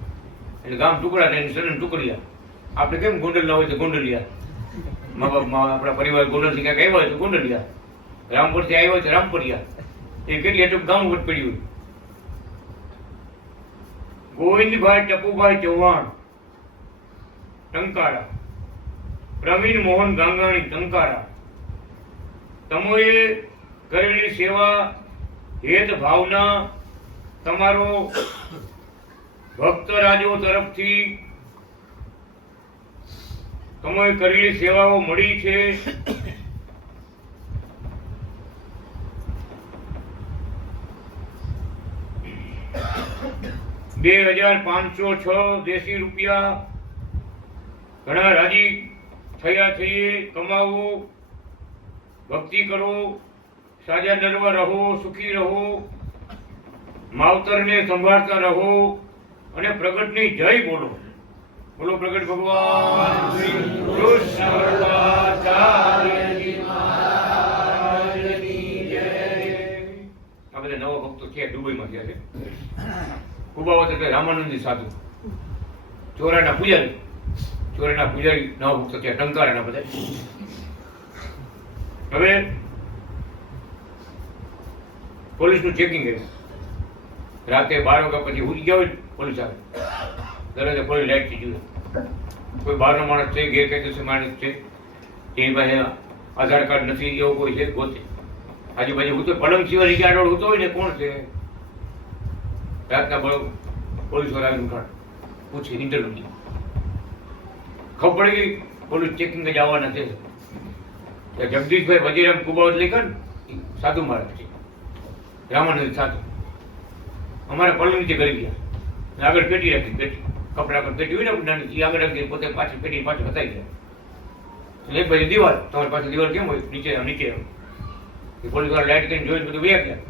એટલે ગામ ટુકડા ને સનન ટુકડિયા. આપણે કેમ ગોંડલ ના હોય તો ગોંડલિયા, મા બાપમાં આપણા પરિવાર ગોંડલથી ક્યાંક આવ્યા હોય તો ગોંડલિયા, રામપુરથી આવ્યા હોય તો રામપરિયા. એ કેટલી એટલું ગામ વટ પડ્યું. ગોવિંદભાઈ ટપુભાઈ ચૌહાણ ટંકારા, પ્રવીણ મોહન ગાંગાણી ટંકારા, તમોએ કરેલી સેવા હેત ભાવના તમારો ભક્તરાજો તરફથી તમે કરેલી સેવાઓ મળી છે. 2506 દેશી રૂપિયા. ઘણા રાજી થયા છીએ. કમાવો, ભક્તિ કરો, સાજા નરવા રહો, સુખી રહો, માવતરને સંભાળતા રહો અને પ્રગટની જય બોલો. બોલો પ્રગટ ભગવાન શ્રી કૃષ્ણાચાર્યજી મહારાજની જય. આ બધા નવા ભક્તો છે, દુબઈમાં થયા છે. કુબાવત એટલે રામાનંદી સાધુ, ચોરાના પૂજારી નવા ભક્તો છે, ટંકારાના બધા. હવે પોલીસનું ચેકિંગ કર્યું. રાતે 12 વાગ્યા પછી ઉડી ગયા હોય પોલીસ આવે, દરવાજે પોલીસ લાઈટ થી જુએ. કોઈ બહારનો માણસ છે, ગેરકાયદેસર માણસ છે, એની પાસે આધાર કાર્ડ નથી, એવો કોઈ છે ગોતે. આજુબાજુ હું તો પલંગ સિવાય નીચે આડોળ હોતો હોય ને, કોણ છે? રાતના બળો પોલીસ વાળા આવીને ઉઠાડ પૂછે, ઇન્ટરવ્યુ. ખબર પડી ગઈ પોલીસ ચેકિંગ જ આવવાના છે. જગદીશભાઈ વજીરામ કુબાવત લેખન સાધુ મહારાજ છે, રામાનંદ સાધુ. અમારા પલંગ નીચે કરી ગયા, આગળ પેટી રાખી, પેટી કપડા પર પેટી હોય ને નાની, એ આગળ રાખી પોતે પાછી પેટી પાછળ હતાઈ ગયા. એક બાજુ દિવાલ, તમારી પાસે દિવાલ કેમ હોય, નીચે પોલીસ વાળા લાઈટ કરીને જોઈને બધું વ્યા ગયા.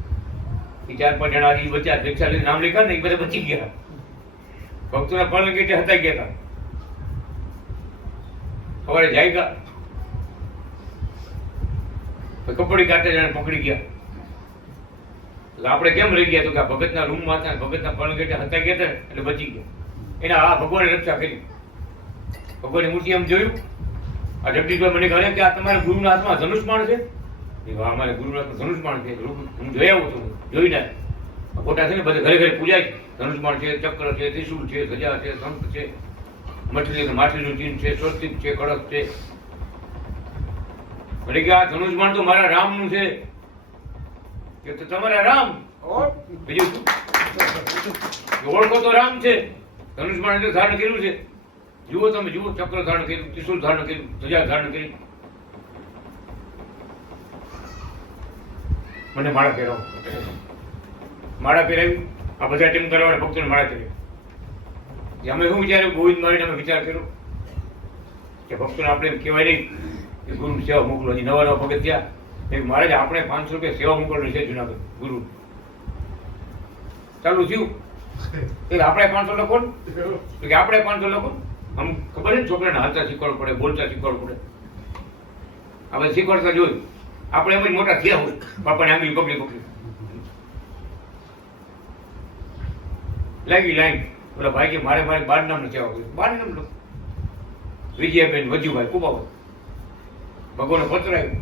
એ 4-5 જણા હજી બચ્યા, રિક્ષા લઈને નામ લખ્યા ને, એ બધા બચી ગયા. ભક્તોના પલંગ નીચે હતાઈ ગયા હતા. સવારે જાય ગયા, કપડી કાઢતા જણા પકડી ગયા. એટલે આપણે કેમ રહી ગયા? તો કે ભગતના રૂમમાં હતા, ભગતના પલંગ નીચે હતાઈ ગયા હતા એટલે બચી ગયા. એના આ ભગવાને રક્ષા કરી. ભગવાનની મૂર્તિ એમ જોયું. આ જગદીશભાઈ મને કહે કે આ તમારા ગુરુના હાથમાં ધનુષ્માણ છે. અમારે ગુરુના હાથમાં ધનુષ્માણ છે, હું જોઈ આવું છું, જોઈને ફોટા છે ને બધે ઘરે ઘરે પૂજાય. ધનુષ્માણ છે, ચક્ર છે, ત્રિશુલ છે, ધજા છે, શંખ છે, મઠલી માછલીનું ચિહ્ન છે, સ્વસ્તિક છે, કળશ છે. મને કે આ ધનુષ્માણ તો મારા રામનું છે. કે તો તમારા રામ બીજું ઓળખો તો રામ છે. ધનુષ્માણ એટલે ધારણ કર્યું છે. જુઓ તમે, જુઓ, ચક્ર ધારણ કર્યું, ત્રિશુલ ધારણ કર્યું, ધજા ધારણ કરી. મને માળા પહેરાવો. માળા પહેરાવી. આ બધા ટીમ કરવાના ભક્તોને માળા પહેરાવી. અમે શું વિચાર્યું, ગોવિંદ મારીને અમે વિચાર કર્યો કે ભક્તોને આપણે એમ કહેવાય નહીં કે ગુરુ સેવા મોકલો. હજી નવા નવા ભગત થયા, મહારાજ આપણે 500 રૂપિયા સેવા મોકલવાની છે જુનાગઢ ગુરુ. ચાલુ થયું એટલે આપણે 500 લખો કે આપણે 500 લખો. આમ ખબર છે ને, છોકરાને હાલતા શીખવાડવું પડે, બોલતા શીખવાડવું પડે. આપણે શીખવાડતા જોયું, આપણે એમ જ મોટા થયા હોય, પાપાને આંગળી પકડી પકડી લાગી લાઈન. ઓલા ભાઈ કે મારે 12 નામ નથી આવતું. 12 નામ લખો. વિજયાબેન વજુભાઈ કુબાવત. ભગવાનનો પત્ર આવ્યો.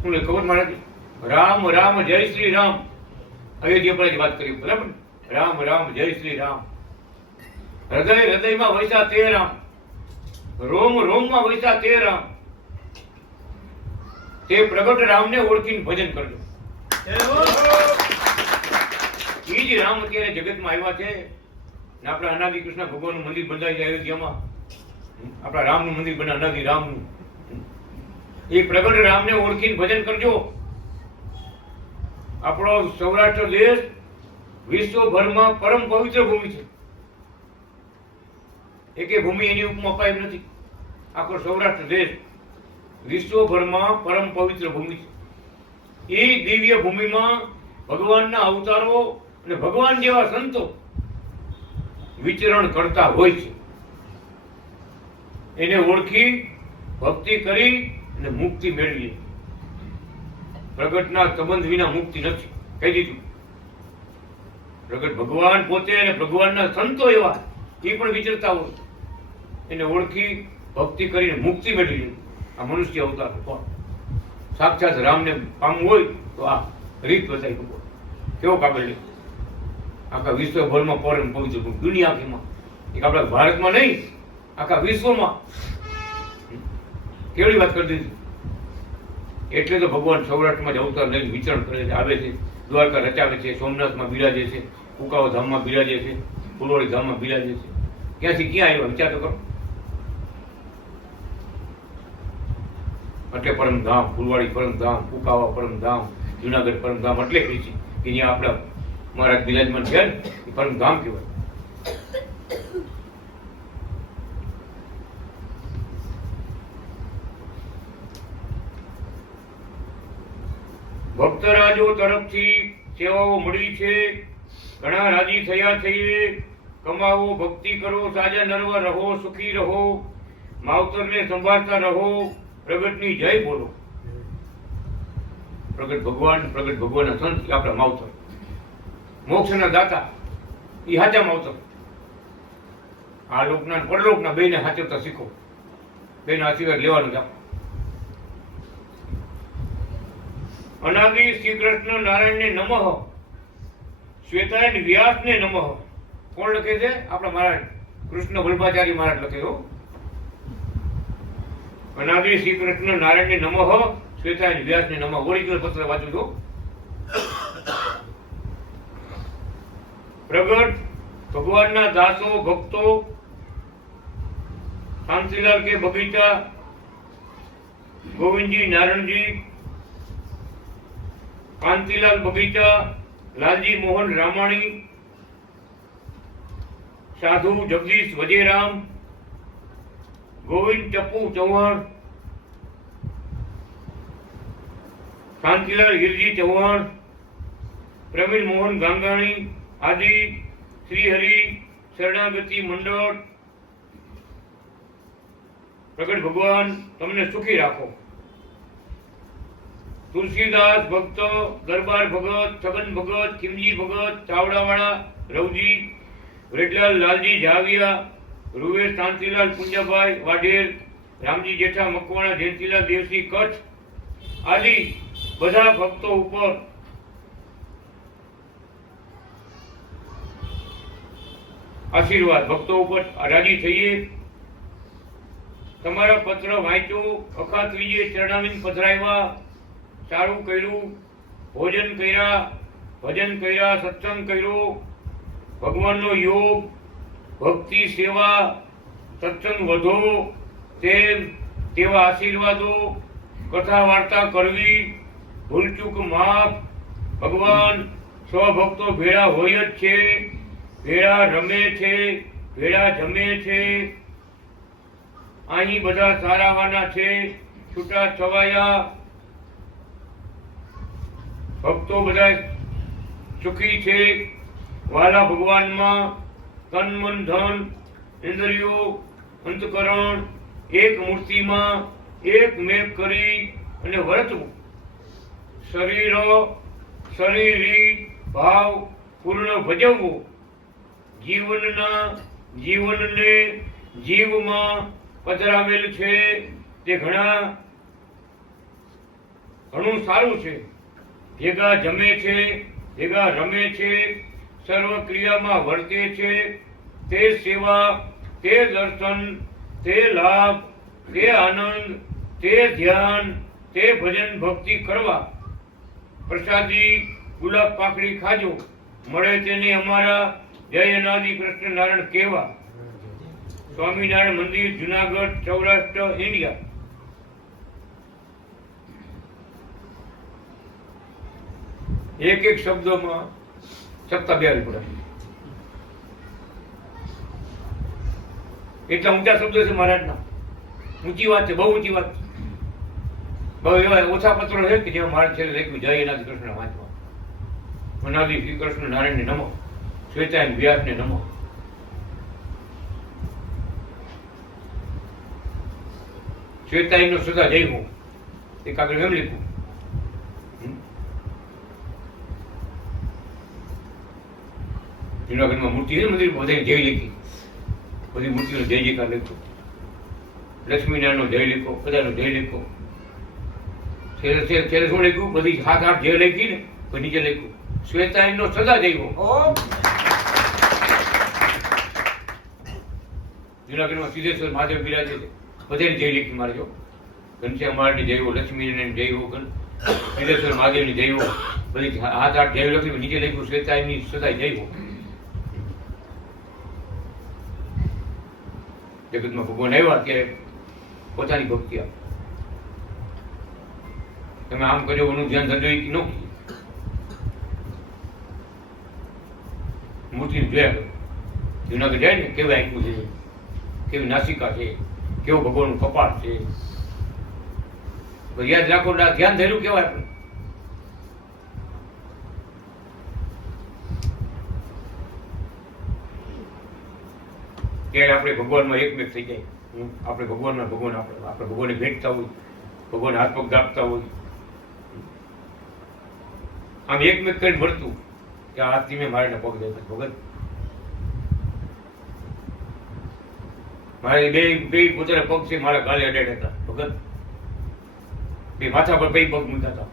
શું ખબર મારાથી? રામ રામ જય શ્રી રામ. અયોધ્યા પર જ વાત કરી, બરાબર? રામ રામ જય શ્રી રામ. હૃદય હૃદયમાં વૈસા તે રામ, રોમ રોમમાં વૈસા તે રામ. તે પ્રગટ રામને ઓળખીને ભજન કરજો. એ જ રામ અત્યારે જગતમાં આવ્યા છે. આપણા અનાદિ કૃષ્ણ ભગવાનનું મંદિર બંધાય છે અયોધ્યામાં. આપણા રામનું મંદિર બને, અનાદિ રામનું. એ પ્રગટ રામને ઓળખીને ભજન કરજો. આપણો સૌરાષ્ટ્ર દેશ વિશ્વભરમાં પરમ પવિત્ર ભૂમિ છે. એકે ભૂમિ એની ઉપમા અપાય નથી. આખો સૌરાષ્ટ્ર દેશ વિશ્વભરમાં પરમ પવિત્ર ભૂમિ છે. એ દિવ્ય ભૂમિમાં ભગવાનના અવતારો અને ભગવાન જેવા સંતો વિચરણ કરતા હોય છે. એને ઓળખી ભક્તિ કરી અને મુક્તિ મેળવી. પ્રગટના સંબંધ વિના મુક્તિ નથી, કહી દીધું. પ્રગટ ભગવાન પોતે અને ભગવાનના સંતો એવા એ પણ વિચરતા હોય. એને ઓળખી ભક્તિ કરીને મુક્તિ મેળવી. આ મનુષ્ય અવતાર કોણ? સાક્ષાત રામને પામવું હોય તો આ રીત બતાવી. કેવો કાબિલ આખા વિશ્વભરમાં પરમ પવિત્ર દુનિયા આખીમાં, એક આપણા ભારતમાં નહીં, આખા વિશ્વમાં કેવડી વાત કરી દીધી. એટલે તો ભગવાન સૌરાષ્ટ્રમાં જ અવતાર લઈને વિચરણ કરે છે, આવે છે, દ્વારકા રચાવે છે, સોમનાથમાં બિરાજે છે, કુકાવ ધામમાં બિરાજે છે, ફુલવાડી ધામમાં બિરાજે છે. ક્યાંથી ક્યાં આવ્યા વિચાર તો કરો. એટલે પરમધામ, ફૂલવાડી પરમધામ, કુકાવા પરમધામ, જુનાગઢ પરમધામ એટલે કહે છે કે જ્યાં આપણા મહારાજ બિરાજમાન છે ને એ પરમધામ કહેવાય. ભક્તરાજો તરફથી સેવાઓ મળી છે, ઘણા રાજી થયા છીએ. કમાવો, ભક્તિ કરો, સાજા નરવા રહો, સુખી રહો, માવતરને સંભાળતા રહો. પ્રગટની જય બોલો. પ્રગટ ભગવાનના સંત આપણા માવતર, મોક્ષના દાતા, એ હાચા માવતર. આ લોકના પરલોકના બેને હાચવતા શીખો, બેના આશીર્વાદ લેવાનું જ. અનાદિ શ્રી કૃષ્ણ નારાયણને નમઃ, શ્વેતાયન વ્યાસને નમઃ. કોણ લખે છે? આપણા મહારાજ કૃષ્ણ વલ્ભાચાર્ય મહારાજ લખે છો. અનાદિ શ્રી કૃષ્ણ નારાયણને નમઃ, શ્વેતાયન વ્યાસને નમઃ. ઓરિજિનલ પત્ર વાંચું છું. પ્રગટ ભગવાનના દાસો ભક્તો શાંતિલાલ કે બગીચા, ગોવિંદજી નારાયણજી, કાંતિલાલ બગીચા, લાલજી મોહન રામાણી, સાધુ જગદીશ વજેરામ, ગોવિંદ ચપ્પુ ચૌહાણ, શાંતિલાલ હિરજી ચૌહાણ, પ્રવીણ મોહન ગાંગાણી આદિ, શ્રી હરિ શરણાગતિ મંડળ. પ્રગટ ભગવાન તમને સુખી રાખો. તુલસીદાસ ભક્ત, દરબાર ભગત, છગન ભગત, ખીમજી ભગત, ચાવડાવાળા રવજી, વ્રેટલાલ લાલજી જાવિયા, રૂવેશ શાંતિલાલ પુંજાભાઈ વાઢેર, રામજી જેઠા મકવાણા, જયંતિલાલ દેવસિંહ કચ્છ આદિ બધા ભક્તો ઉપર આશીર્વાદ, ભક્તો ઉપર રાજી થઈએ. તમારા પત્ર વાંચ્યો, અખાત્રીજે ચરણાવીને પધરાવ્યા, સારું કર્યું, ભોજન કર્યા, ભજન કર્યા, સત્સંગ કર્યો, ભગવાનનો યોગ, ભક્તિ સેવા, સત્સંગ વધો તેવા આશીર્વાદો, કથા વાર્તા કરવી, ભૂલચૂક માફ. ભગવાન સ્વભક્તો ભેળા હોય જ છે, ભેળા રમે છે, ભેળા જમે છે. અહીં બધા સારાવાના છે, છૂટા છવાયા ભક્તો બધા સુખી છે. વાલા ભગવાનમાં તન મન ધન ઇન્દ્રિયો અંતકરણ એક મૂર્તિમાં એક મેઘ કરી અને વર્તવું. શરીરી ભાવ પૂર્ણ ભજવવો. જીવનને જીવમાં પધરાવેલ છે તે ઘણું સારું છે. ભેગા જમે છે, ભેગા રમે છે, સર્વ ક્રિયામાં વર્તે છે. તે સેવા, તે દર્શન, તે લાભ, તે આનંદ, તે ધ્યાન, તે ભજન ભક્તિ કરવા. પ્રસાદી ગુલાબ પાકડી ખાજો, મળે તેને અમારા જય અનાદિ કૃષ્ણ નારાયણ કહેવા. સ્વામિનારાયણ મંદિર, જુનાગઢ, સૌરાષ્ટ્ર, ઇન્ડિયા. એક એક શબ્દોમાં સત્તા બેહારી પડે. એટલા ઊંચા શબ્દો છે મહારાજના. ઊંચી વાત છે, બહુ ઊંચી વાત. બહુ એવા ઓછા પત્રો છે કે જેમાં મહારાજ છેલ્લે લખ્યું જય અનાદિ કૃષ્ણ વાંચવા. અનાદિ શ્રી કૃષ્ણ નારાયણને નમો, શ્વેતાયન વ્યાસને નમો. શ્વેતાયનનો સદા જય હો. એક આગળ એમ લખ્યું, જુનાગઢમાં મૂર્તિ છે મંદિર, બધાને જય લખી, બધી મૂર્તિનો જય જયકાર લખ્યો. લક્ષ્મીનારાયણનો જય લખો, બધાનો જય લખો. છેલ્લે શું લખ્યું? બધી 7-8 જય લખી ને પછી નીચે લખ્યું શ્વેતાયનનો સદા જય હો. જુનાગઢમાં સિદ્ધેશ્વર મહાદેવ બિરાજે છે, બધાને જય લખી મારજો. ઘનશ્યામ મહારાજની જય હો, લક્ષ્મીનારાયણ જય હો, સિદ્ધેશ્વર મહાદેવની જય હો. બધી 7-8 જય લખી નીચે લખ્યું શ્વેતાયનની સદા જય હો. જગતમાં ભગવાન આવ્યા ત્યારે પોતાની ભક્તિ આપે. તમે આમ કરજો એનું ધ્યાન થજો કે ન મૂર્તિ જોયા કરો. જુનાગઢ જાય ને કેવું આંખું છે, કેવી નાસિકા છે, કેવું ભગવાનનું કપાળ છે, યાદ રાખો. ધ્યાન ધર્યું કેવાય આપણે. ત્યારે આપણે ભગવાનમાં એકમેક થઈ જાય. આપણે ભગવાન આપણે ભગવાનને ભેટતા હોય, ભગવાન હાથ પગ દાબતા હોય, આમ એકમેક કરીને મળતું કે હાથથી મેં મારે પગ દેતા ભગત મારે બે પોતાના પગ છે મારા ગાલે અડાડ્યા હતા ભગત. બે માથા પર બે પગ મૂકતા હતા.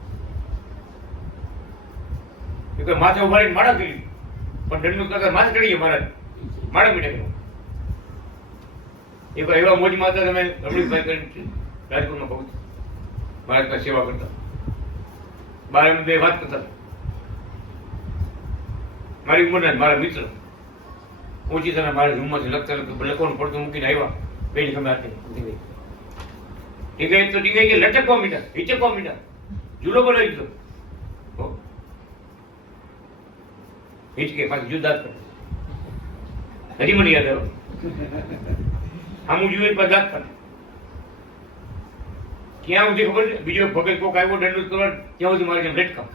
માથા ઉભાડીને માળા કરી પણ દંડ કરતા માથે ચડી ગયા મહારાજ માળા મીઠા. એક એવા મોજ માતા તમે રમણીકભાઈ કરીને રાજકોટમાં કહું મહારાજ પાસે સેવા કરતા. બાર અમે બે વાત કરતા. મારી ઉંમરના મારા મિત્ર ઓછી થાય મારા રૂમમાંથી લખવાનું પડતું મૂકીને આવ્યા. બેની ખબર હાથે ટીકાઈ તો ટીકાઈ ગયા, લટકવા મીઠા, હિચકવા મીઠા, ઝૂલો બનાવી દીધો. હિચકે પાછી જુદા કરે. હજી મને યાદ આવ્યો આમ જોઈએ પાછા દાંત કરે. ક્યાં સુધી ખબર છે? બીજો ભગત કોક આવ્યો દંડ કરવા ત્યાં સુધી મારે જેમ લટકા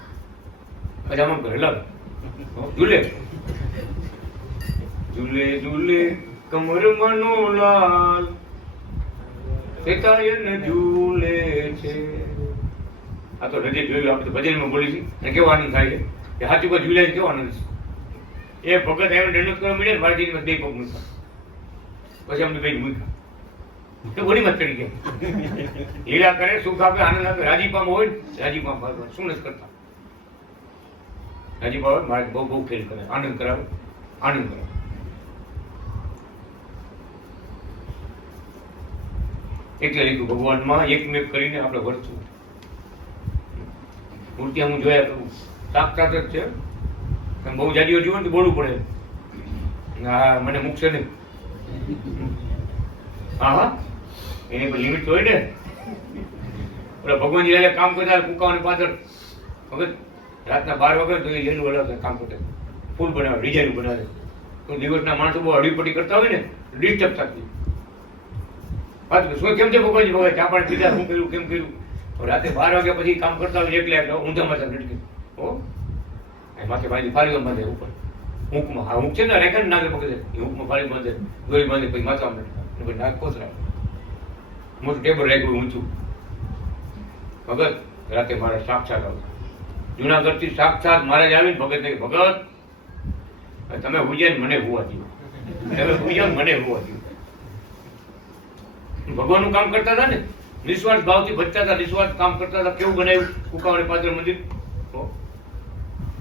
પછી આમ કરે લાવ ઝૂલે ઝૂલે ઝૂલે કમર મનો લાલ શેતાયન ઝૂલે છે. આ તો હજી જોયું આપણે ભજનમાં બોલી છે અને કેવો આનંદ થાય છે કે સાચું પર ઝૂલે છે, કેવો આનંદ છે. એ ભગત આવ્યો દંડ કરવા મળે ને મારી બે પગ મૂક્યા પછી અમને કઈ મૂક્યા તો ઘણી મત ચડી ગયા. લીલા કરે, સુખ આપે, આનંદ આપે, રાજીપામાં હોય ને રાજીપામાં શું નથી કરતા. રાજીપા હોય મારે બહુ બહુ ખેલ કરે, આનંદ કરાવે, આનંદ કરાવે. એટલે લીધું ભગવાનમાં એકમેક કરીને આપણે વર્તવું. મૂર્તિ હું જોયા કરું સાક્ષાત જ છે. તમે બહુ જાડીઓ જુઓ ને તો બોલવું પડે હા મને મૂકશે નહીં. હા હા એની કોઈ લિમિટ હોય ને. ઓલા ભગવાનજી લાલે કામ કરતા કુકાવાની પાછળ વખત રાતના 12 વાગે તો એ જેનું વળાવતા કામ કરતા ફૂલ બનાવે, ડિઝાઇન બનાવે. તો દિવસના માણસો બહુ હડીપડી કરતા હોય ને ડિસ્ટર્બ થતી. પાછું શું કેમ છે ભગવાનજી ભગવાન ચા પાણી પીધા શું કર્યું કેમ કર્યું. રાતે 12 વાગ્યા પછી કામ કરતા હોય એટલે ઊંધા માથા લટકે હો માથે પાછી ફાળી બાંધે ઉપર ઊંકમાં. હા ઊંક છે ને રેખા નાગે પકડે એ ઊંકમાં ફાળી બાંધે, દોરી બાંધે, પછી માથા લટકે પછી નાક કોતરાવે. મોટું ટેબલ રાખ્યું ઊંચું. ભગત રાતે મારા સાક્ષાત આવે. જુનાગઢથી સાક્ષાત મહારાજ આવીને ભગત ને ભગત તમે હુજ્યા મને હોવા દો, તમે હુજ્યા મને હોવા દો. ભગવાનનું કામ કરતા હતા ને, નિસ્વાર્થ ભાવથી બચતા હતા, નિસ્વાર્થ કામ કરતા હતા. કેવું બનાવ્યું કુકાવાડી પાત્ર મંદિર.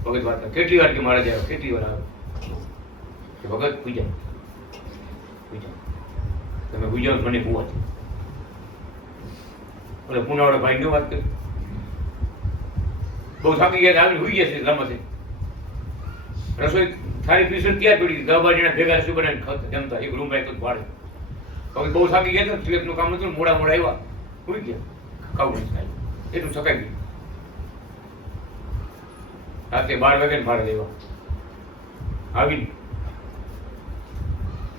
ભગત વાત કેટલી વાર કે મહારાજ આવ્યો, કેટલી વાર આવ્યો કે ભગત પૂજા પૂજા તમે પૂજા મને હોવા દો. એટલે પુનાવાળા ભાઈ ની વાત કરી બહુ થાકી ગયા આવીને હોઈ ગયા છે રમતે. રસોઈ થાળી પીસર ત્યાં પડી 10-12 જણા ભેગા રસોઈ બનાવીને જમતા. એક રૂમ રાખ્યો ભાડે. હવે બહુ થાકી ગયા હતા, સ્લેબનું કામ હતું, મોડા આવ્યા, હોઈ ગયા, ખાવું નહીં થાય એટલું થકાઈ ગયું. રાતે 12 વાગે ભાડે લેવા આવીને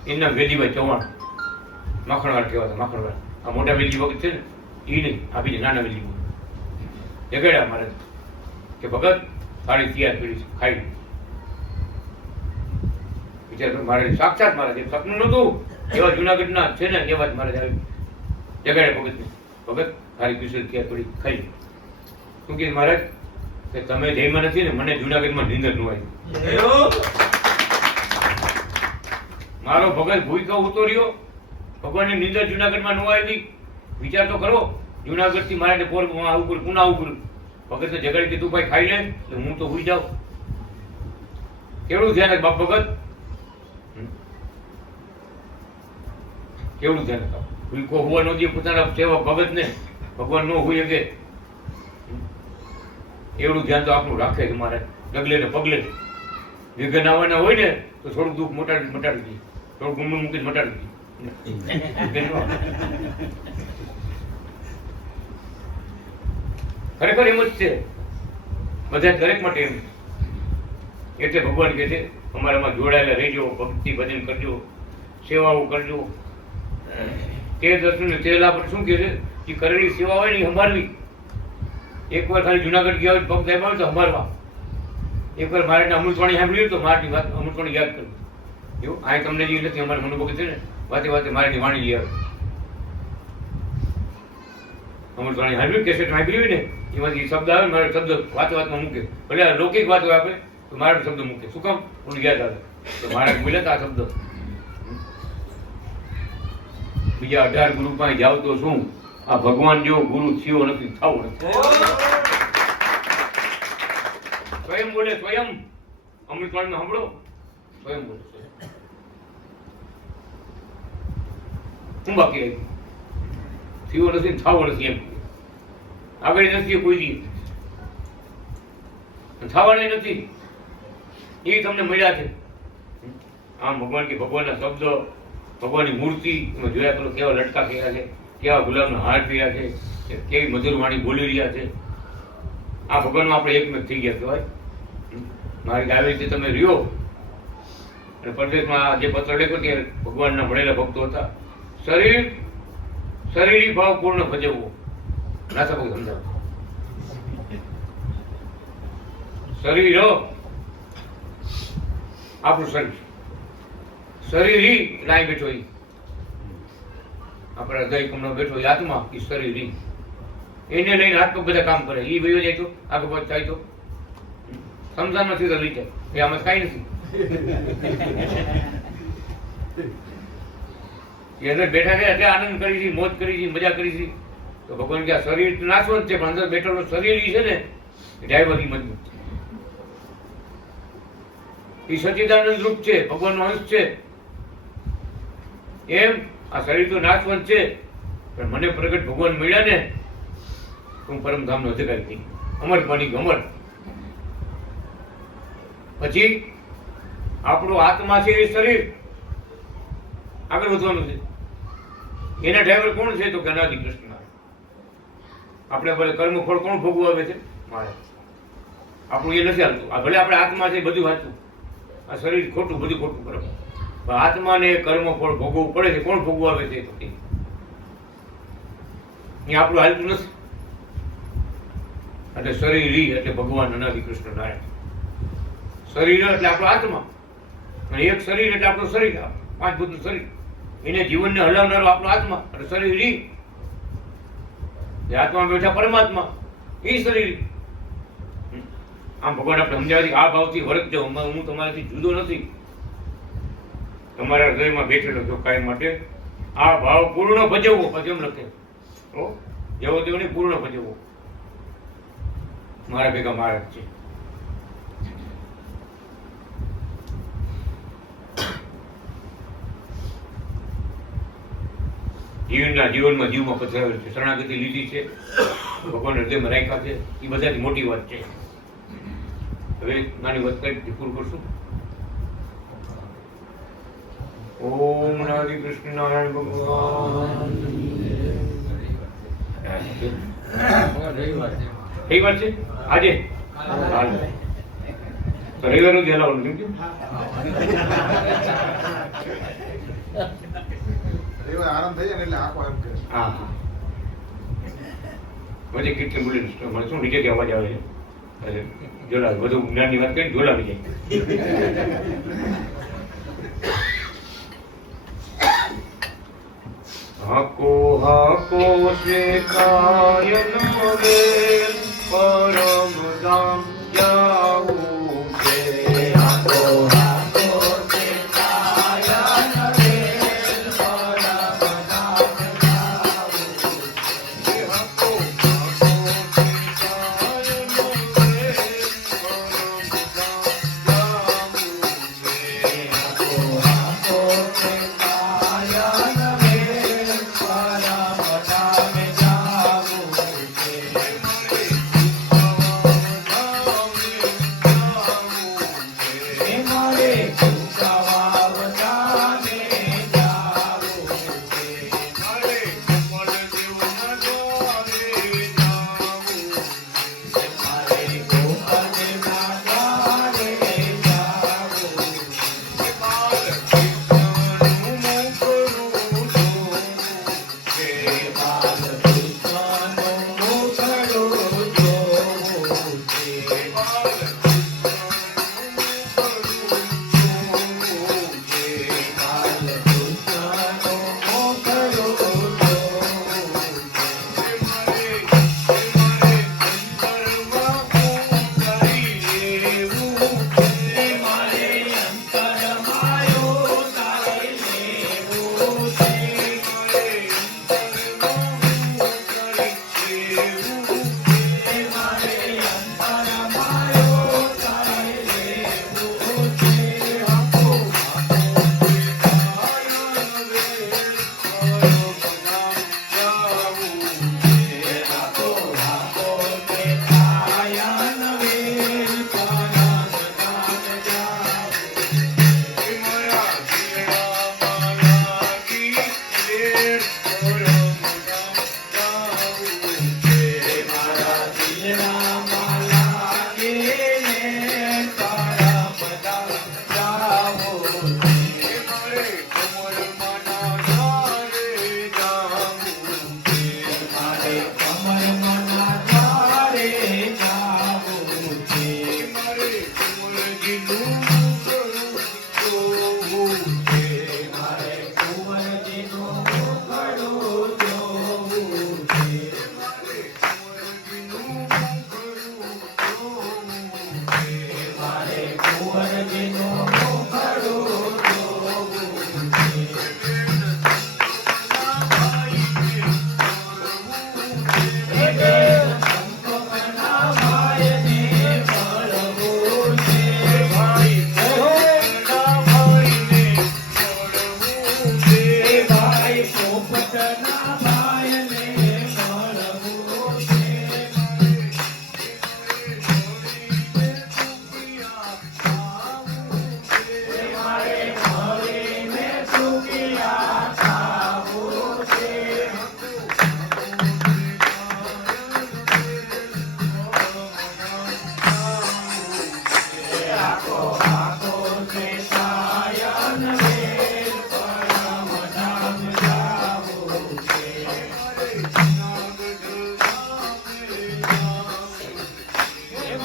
એમના વેલીભાઈ ચૌહાણ માખણવાળા કહેવાતા. માખણવાળા આ મોટા વેલી વખત છે ને એ નહીં, આપી દે નાના વેલી જગાડ્યા મારે કે ભગત થાળી તૈયાર કરી ખાઈ. વિચાર મારે સાક્ષાત મારા જે સપનું નહોતું એવા જુનાગઢના છે ને એવા જ મારે આવી જગાડે ભગત. ભગત થાળી પીસર તૈયાર કરી ખાઈ. શું કે મહારાજ કે તમે જયમાં નથી ને મને જુનાગઢમાં નીંદર ન આવી. મારો ભગત ભૂઈકો ઉતર્યો, ભગવાનની નીંદર જુનાગઢમાં ન આવી. વિચાર તો કરો, જુનાગઢ થી મારે પોરમાં આવું કર્યું, પુના આવું કર્યું. ભગત ને જગાડી કીધું ભાઈ ખાઈ લે એટલે હું તો હુઈ જાઉં. કેવડું ધ્યાન બાપ ભગત, કેવડું ધ્યાન રાખો. ભૂઈકો હોવા નો દે પોતાના સેવા ભગત ને, ભગવાન નો હોય કે એવડું ધ્યાન તો આપણું રાખે છે મારે. ડગલે ને પગલે વિઘન આવવાના હોય ને તો થોડુંક દુઃખ મટાડી દઈએ, થોડુંક ગુમનું મૂકીને મટાડી દઈએ. ખરેખર એમ જ છે, બધા દરેક માટે એમ. એટલે ભગવાન કહે છે અમારામાં જોડાયેલા રહેજો, ભક્તિ ભજન કરજો, સેવાઓ કરજો. તે દર્શન તે લાભ શું કહે છે કે કરેલી સેવા હોય ને એ સંભાળવી. એકવાર ખાલી જુનાગઢ ગયા હોય પગ સાહેબ આવે તો સંભાળવા. એકવાર મારે અમૃતવાણી સાંભળ્યું તો મારી વાત અમૃતવાણી યાદ કરવી. એવું આ તમને જે નથી અમારે મનોભગ છે ને વાતે વાતે મારી વાણી લઈ આવે. અમૃતવાણી સાંભળ્યું કેસેટ સાંભળ્યું ને એમાંથી શબ્દ આવે મારે શબ્દ વાતે વાતમાં મૂકે. ભલે લૌકિક વાતો આપે તો મારે શબ્દ મૂકે. શું કામ? મને યાદ આવે તો મારે બોલે આ શબ્દ. બીજા 18 ગુરુ પાસે જાવ તો શું, આ ભગવાન જેવો ગુરુ થયો નથી, થવો નથી. સ્વયં બોલે, સ્વયં અમૃતવાણીમાં સાંભળો, સ્વયં બોલે. હું બાકી રહી થયો નથી, થવો નથી એમ. આગળ નથી કોઈ દી, થવાના નથી. એ તમને મળ્યા છે. આમ ભગવાન કે ભગવાનના શબ્દ, ભગવાનની મૂર્તિ એમાં જોયા કરો કેવા લટકા કર્યા છે, કેવા ગુલાબના હાર કર્યા છે, કેવી મધુર વાણી બોલી રહ્યા છે. આ ભગવાનમાં આપણે એકમેક થઈ ગયા કહેવાય. મારી આવી રીતે તમે રહ્યો અને પરદેશમાં જે પત્ર લખ્યો કે ભગવાનના મળેલા ભક્તો હતા. શરીરી ભાવ પૂર્ણ ભજવવો. નાથા ભગત સમજાવો. શરીર આપણું શરીર લાઈ બેઠો એ આપણા હૃદય કમનો બેઠો એ આત્મા એ શરીર એને લઈને હાથ પગ બધા કામ કરે. એ વયો જાય તો આગળ પગ થાય તો સમજા નથી તો લઈ જાય. એ આમાં કઈ નથી. એ અંદર બેઠા છે એટલે આનંદ કરી છે, મોજ કરી છે, મજા કરી છે. તો ભગવાન કે આ શરીર નાશવંત છે પણ અંદર બેઠેલો શરીર છે ને એ ડ્રાઈવર મજબૂત છે. એ સચ્ચિદાનંદ રૂપ છે, ભગવાનનો અંશ છે. એમ આ શરીર તો નાશવંત છે પણ મને પ્રગટ ભગવાન મળ્યા ને હું પરમધામનો અધિકારી થઈ, અમર બની ગયો, અમર. પછી આપણો આત્મા છે એ શરીર આગળ વધવાનું છે. એના ડ્રાઈવર કોણ છે તો કે અનાદિ કૃષ્ણ. આપણે ભલે કર્મ ફળ કોણ ભોગવું આવે છે? મારે. આપણું એ નથી હાલતું. આ ભલે આપણે આત્મા છે બધું વાંચવું, આ શરીર ખોટું, બધું ખોટું, બરાબર. પણ આત્માને કર્મ ફળ ભોગવવું પડે છે. કોણ ભોગવું આવે છે? તો એ આપણું હાલતું નથી. એટલે શરીર એટલે ભગવાન અનાદિ કૃષ્ણ નારાયણ. શરીર એટલે આપણો આત્મા અને એક શરીર એટલે આપણું શરીર, પાંચ ભૂતનું શરીર. એને જીવનને હલાવનારો આપણો આત્મા અને શરીર. આત્મા બેઠા પરમાત્મા એ શરીર. આમ ભગવાન આપણે સમજાવી આ ભાવથી વર્તજો. હું તમારાથી જુદો નથી. તમારા હૃદયમાં બેઠેલો છો કાયમ માટે. આ ભાવ પૂર્ણ ભજવવો. પછી એમ લખે જેવો તેવો નહીં, પૂર્ણ ભજવવો. મારા ભેગા મહારાજ છે. જીવનમાં જીવમાં પધરાવેલ છે, શરણાગતિ લીધી છે, ભગવાન હૃદયમાં રાખ્યા છે. એ બધાથી મોટી વાત છે. હવે નાની વાત કરી પૂરું કરશું. ઓમ નારાયણ કૃષ્ણ નારાયણ ભગવાન. રવિવાર છે આજે. તો રવિવાર નું ધ્યાન આવવાનું કેમ આરામ થઈ જાય એટલે આખો એમ કે હા હા વચ્ચે કેટલી બોલી મને શું નીચેથી અવાજ આવે છે. જોલા વધુ જ્ઞાનની વાત કરી જોલા આવી જાય. હાકો હાકો શેખાય નવે પરમ ધામ જાવું છે. હાકો હાકો શેખાય નવે પરમ ધામ જાવું છે. હાકો હાકો શેખાય નવે પરમ ધામ જાવું છે. હાકો હાકો શેખાય નવે પરમ ધામ જાવું છે.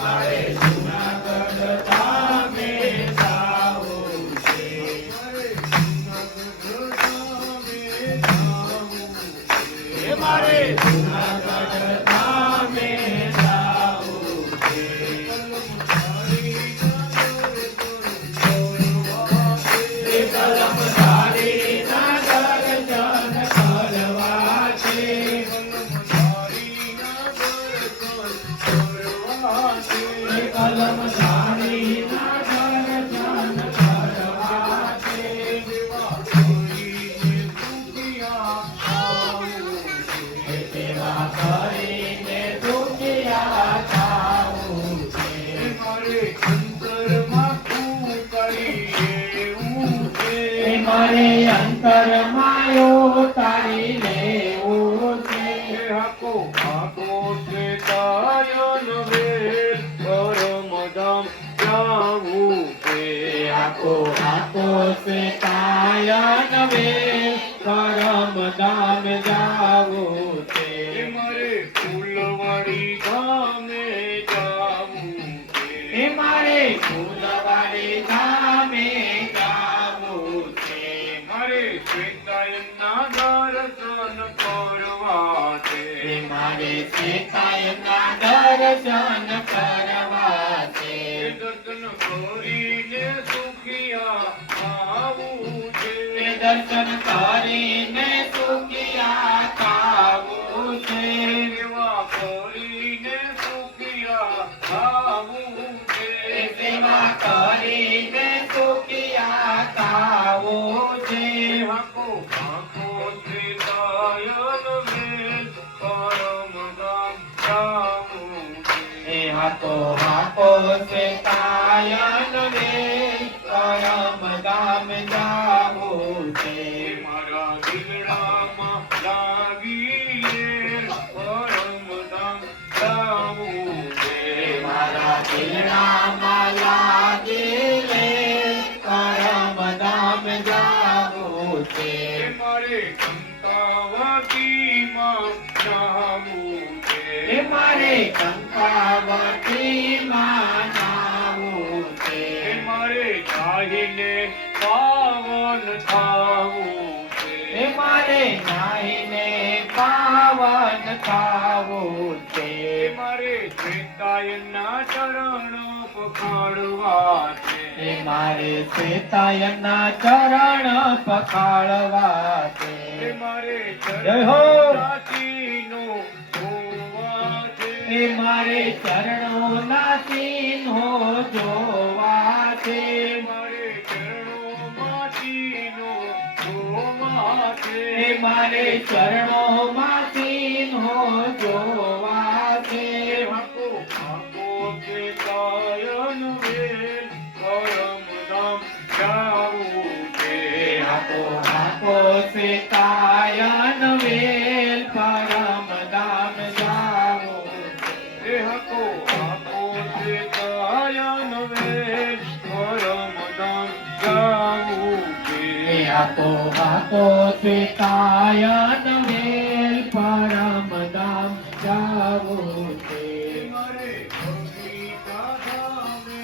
મારે જૂનાગઢ ધામે જાવું છે. મારે જૂનાગઢ ધામે જાવું છે. કલમધારીના દર્શન કરવા છે. કલમધારીના દર્શન કરવા છે. સેવા કરીને દુખિયા થાવું છે. મારે અંતરમાં તારી લેવું છે. હાકો હાકો છે તાયન વેલ પરમ ધામ જાવું છે. આખો આખો છે કાયન વેલ કરમ ધામ જાવું છે. મારે ફૂલવાડી ધામે જાવું છે. મારે ફૂલવાડી ધામે જાવું છે. મારે શ્વેતાયનના દર્શન કરવા છે. મારે સીતાયના દર્શન કરવા છે. દર્શન કરીને સુખિયા આવું છે. દર્શન કરીને સુખિયા થાવું છે. સેવા કરીને સુખિયા આવું છે. સેવા કરીને સુખિયા થાવું છે. હાકો હાકો શ્વેતાયન વેલ પરમ ધામ જાવું છે. હાકો હાકો છે કાયન વેલ પરમ ધામ જાવું છે. મારા દિલડામાં લાગી લેર પરમ ધામ જાવું છે. મારા દિલડામાં લાગેલે પરમ ધામ જાવું છે. મારે કંકાવતીમાં જાવું છે. મારે કંકાવતીમાં નાવું છે. મારે ચાહીને પાવન થાવું છે. મારે નાહીને પાવન થાવું છે. મારે શ્વેતાયનના ચરણ પકડવા છે. મારે શ્વેતાયનના ચરણ પખાળવા છે. મારે જય હો. ચરણો જોવા છે. મારે ચરણોના ચિહ્નો જોવા છે. મારે ચરણોમાં ચિહ્નો જોવા છે. મારે ચરણોમાં ચિહ્નો જોવા છે. હાકો હાકો છે કાયન વેલ પરમ ધામ જાવું છે. હાકો હાકો છે કાયન વેલ પરમ ધામ જાવું છે. હાકો હાકો છે કાયન વેલ પરમ ધામ જાવું છે. હાકો હાકો છે કાયન વેલ પરમ ધામ જાવું છે. મારે બગીચા ધામે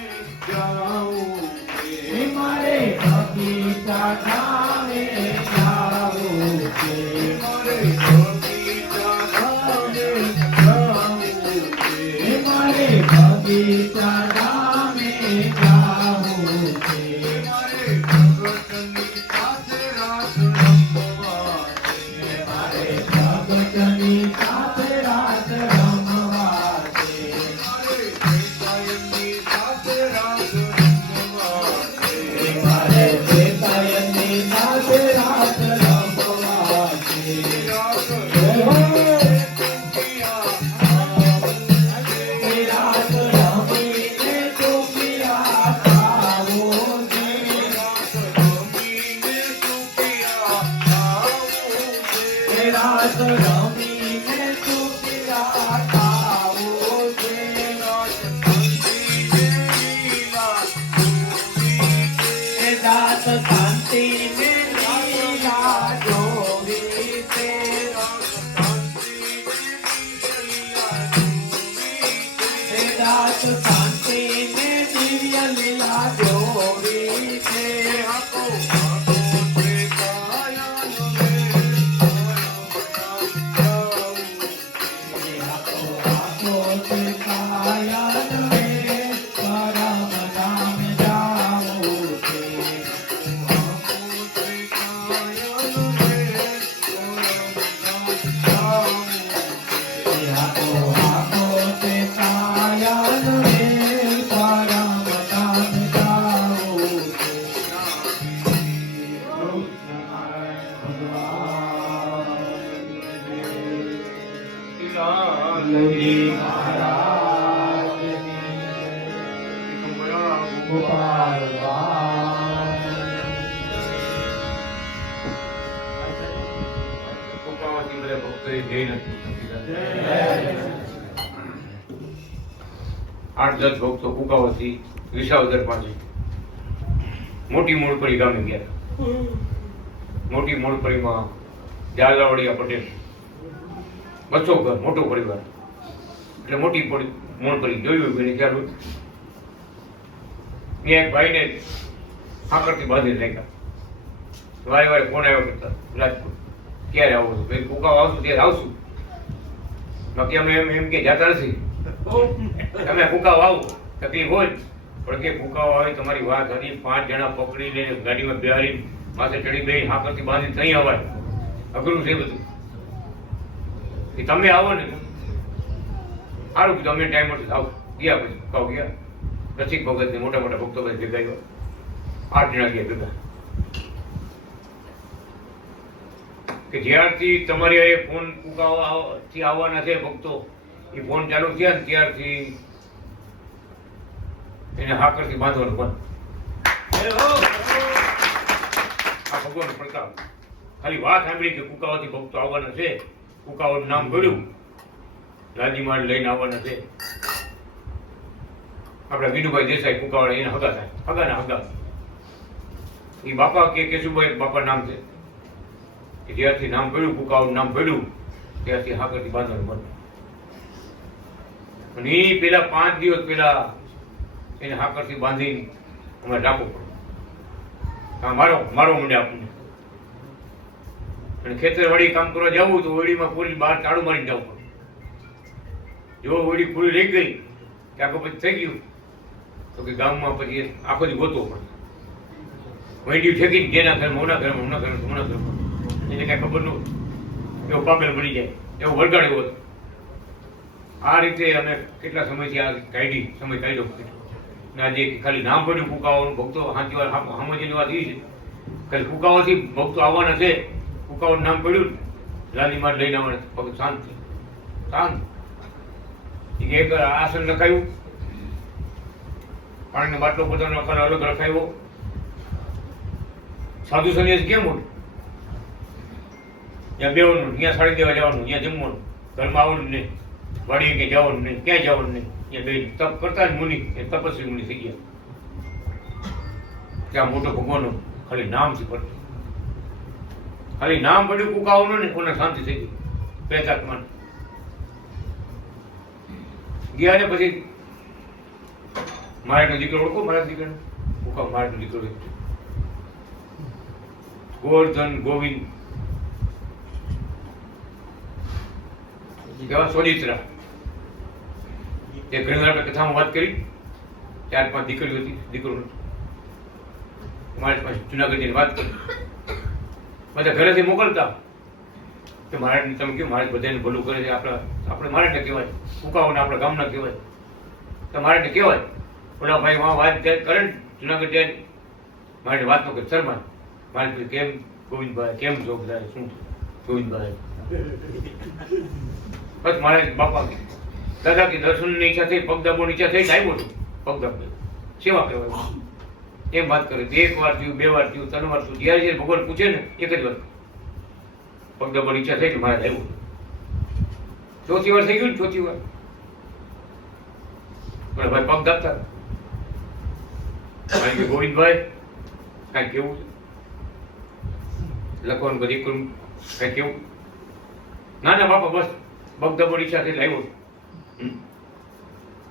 જાવું છે. મારે બગીચા ધામે જાવું છે. મારે બગીચા ધામે જાવું છે. મારે બગીચા ધામે જાવું છે. મારે ભગતની સાથે રાત રમવા છે. મારે ભગતની સાથે રાત રમવા છે. મારે શ્વેતાયનની સાથે રાત રમવા છે. મારે શ્વેતાયનની સાથે રાત રમવા છે. રાત જય હો. સુખિયા આવું છે. રાત રમીને સુખિયા થાવું શાંતિ ને દિવ્ય લીલા જોવી છે. આખો આખો તે કાયાનો રે આખો તે કાયાનો રે પરમ ધામ જાવું છે. આખો તે કાયાનો રે પરમ ધામ જાવું છે. લાલજી મહારાજની ગોપાલ કૃપાવતી બધા ભક્તોએ જય નથી. 8-10 ભક્તો કુકાવતી વિસાવદર પાસે મોટી મૂળપરી ગામે ગયા. મોટી મૂળપરીમાં જાલાવડિયા પટેલ 200 ઘર, મોટો પરિવાર, એટલે મોટી મૂળપરી જોયું એને ખ્યાલ હોય. ત્યાં એક ભાઈને સાંકળથી બાંધી રાખ્યા. વારે વારે ફોન આવ્યો કરતા રાજકોટ, ક્યારે આવો છો? ભાઈ કુકાવ આવશું ત્યારે આવશું, બાકી અમે એમ કે જાતા નથી. તમે કુકાવ આવો, તકલીફ હોય પણ કે કુકાવ આવે તમારી વાત હતી. 5 જણા પકડી લઈને ગાડીમાં બેહારી માથે ચડી બેસી સાંકળથી બાંધી ત્યાં અવાય. અઘરું છે બધું. એ તમે આવો ને સારું કીધું, અમે ટાઈમ મળશે આવો. ગયા પછી કુકાવ ગયા. રસિક ભગત ને મોટા મોટા ભક્તો બધા ભેગા આવ્યા. 8 જણા ગયા ભેગા. કે જ્યારથી તમારી આ ફોન કુકાવાથી આવવાના છે ભક્તો, એ ફોન ચાલુ થયા ને ત્યારથી એને હાકરથી બાંધવાનું બંધ. આ ભગવાનનો પ્રતાપ. ખાલી વાત સાંભળી કે કુકાવાથી ભક્તો આવવાના છે, કુકાવાનું નામ પડ્યું, લાલજી માળ લઈને આવવાના છે. આપણા વિનુભાઈ દેસાઈ કુકાવાળા એને હગા થાય, હગા ના હગા. એ બાપા કે કેશુભાઈ બાપા નામ છે. કે જ્યારથી નામ પડ્યું, કુકાવાનું નામ પડ્યું, ત્યારથી હાકરથી બાંધવાનું બંધ. અને એ પેલા 5 દિવસ પેલા એને હાકરથી બાંધીને અમારે રાખવું પડે. મારો મંડે આપણને. અને ખેતરવાડી કામ કરવા જવું તો ઓળીમાં પૂરી બહાર તાળું મારીને જવું પડે. જો ઓળી પૂરી રહી ગઈ કે આખો પછી થઈ ગયું તો કે ગામમાં પછી આખો દી ગોતવો પડે. વૈંડી ઠેકીને જેના ઘરમાં ઓના ઘરમાં એને કઈ ખબર ન હોય, એવો પાગલ બની જાય, એવો વળગાડ્યો હતો. આ રીતે અમે કેટલા સમયથી આ સમય કાઢ્યો. ને આજે ખાલી નામ પડ્યું કુકાવાનું, ભક્તો સાચી વાત સમજની વાત એ છે, ખાલી કુકાવાથી ભક્તો આવવાના છે, કુકાવાનું નામ પડ્યું, લાલી માર લઈને આવવાના, ભક્ત શાંત એક આસન રખાયું, પાણીનો બાટલો પોતાનો અલગ રખાયો. સાધુ સંન્યાસી કેમ હોય? ત્યાં બેવાનું, ત્યાં સાડી દેવા જવાનું, ત્યાં જમવાનું, ઘરમાં આવવાનું નહીં, વાડીએ ક્યાંય જવાનું નહીં, ક્યાંય જવાનું નહીં. ત્યાં બે તપ કરતા જ મુનિ, એ તપસ્વી મુનિ થઈ ગયા. ત્યાં મોટો ભગવાનનો ખાલી નામથી પડતો, ખાલી નામ પડ્યું કુકાવાનું ને કોને શાંતિ થઈ ગઈ પ્રેતાત્માને. ગયા ને પછી મારાનો દીકરો ઓળખો, મારા દીકરાને કુકાવ મારાનો દીકરો ગોવર્ધન ગોવિંદ કેવા સોડિત્રા. એ ઘણી વાર આપણે કથામાં વાત કરી, 4-5 દીકરીઓ હતી, દીકરો નથી. મારી પાસે જુનાગઢની વાત કરી, બધા ઘરેથી મોકલતા કે મહારાજને તમે કેવું, મહારાજ બધાને ભલું કરે છે. આપણે મહારાજને કહેવાય, કુકાઓને આપણા ગામના કહેવાય, તો મહારાજને કહેવાય. ઓલા ભાઈ વાત કરે ને જુનાગઢ જાય, મારે વાત ન કરે, શરમાય. મારે કેમ ગોવિંદભાઈ, કેમ છો બધા, શું ગોવિંદભાઈ? બસ મહારાજ બાપા દાદા કે દર્શનની ઈચ્છા થઈ, પગ દાબવાની ઈચ્છા થઈ, આવ્યો છું પગ દાબે, સેવા કહેવાય. એમ વાત કરે. 1 વાર થયું, 2 વાર થયું, 3 વાર થયું. જ્યારે ભગવાન પૂછે ને એક જ વાત, પગ દાબવાની ઈચ્છા થઈ કે મહારાજ આવ્યો. 4થી વાર થઈ ગયું ને, 4થી વાર પણ ભાઈ પગ દાબતા. ગોવિંદભાઈ કાંઈ કેવું છે લખવાનું બધી કરું, કાંઈ કેવું? ના બાપા બસ પગ દાબવાની ઈચ્છા થઈ, આવ્યો.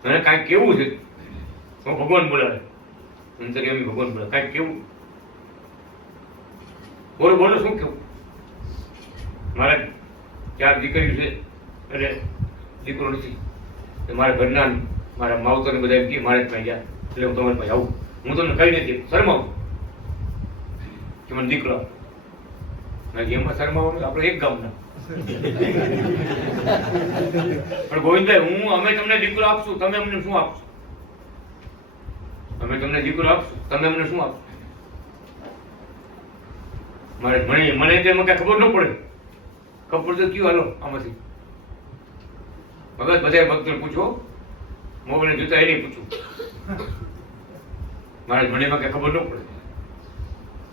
મને કાંઈક કેવું છે, હું ભગવાન બોલાવે, અંતર્યામી ભગવાન બોલાવે, કાંઈક કેવું, બોલો બોલો શું કેવું? મારે 4 દીકરીઓ છે એટલે દીકરો નથી, મારા ઘરના મારા માવતરને બધા એમ કે મારે જ ત્યાં ગયા એટલે હું તમારી પાસે આવું. હું તમને કહી નથી શરમાવું કે મને દીકરો આપો. એમાં શરમાવાનું આપણે એક ગામના. પણ ગોવિંદભાઈ અમે તમને દીકરો આપશું, તમે અમને શું આપશો? અમે તમને દીકરો આપશું, તમે અમને શું આપશો? મને તેમાં કઈ ખબર ન પડે. ખબર તો કયું હાલો આમાંથી ભગત બધા ભક્તો પૂછો, મોબાઈલ જોતા એને પૂછું. મારે મને એમાં કઈ ખબર ન પડે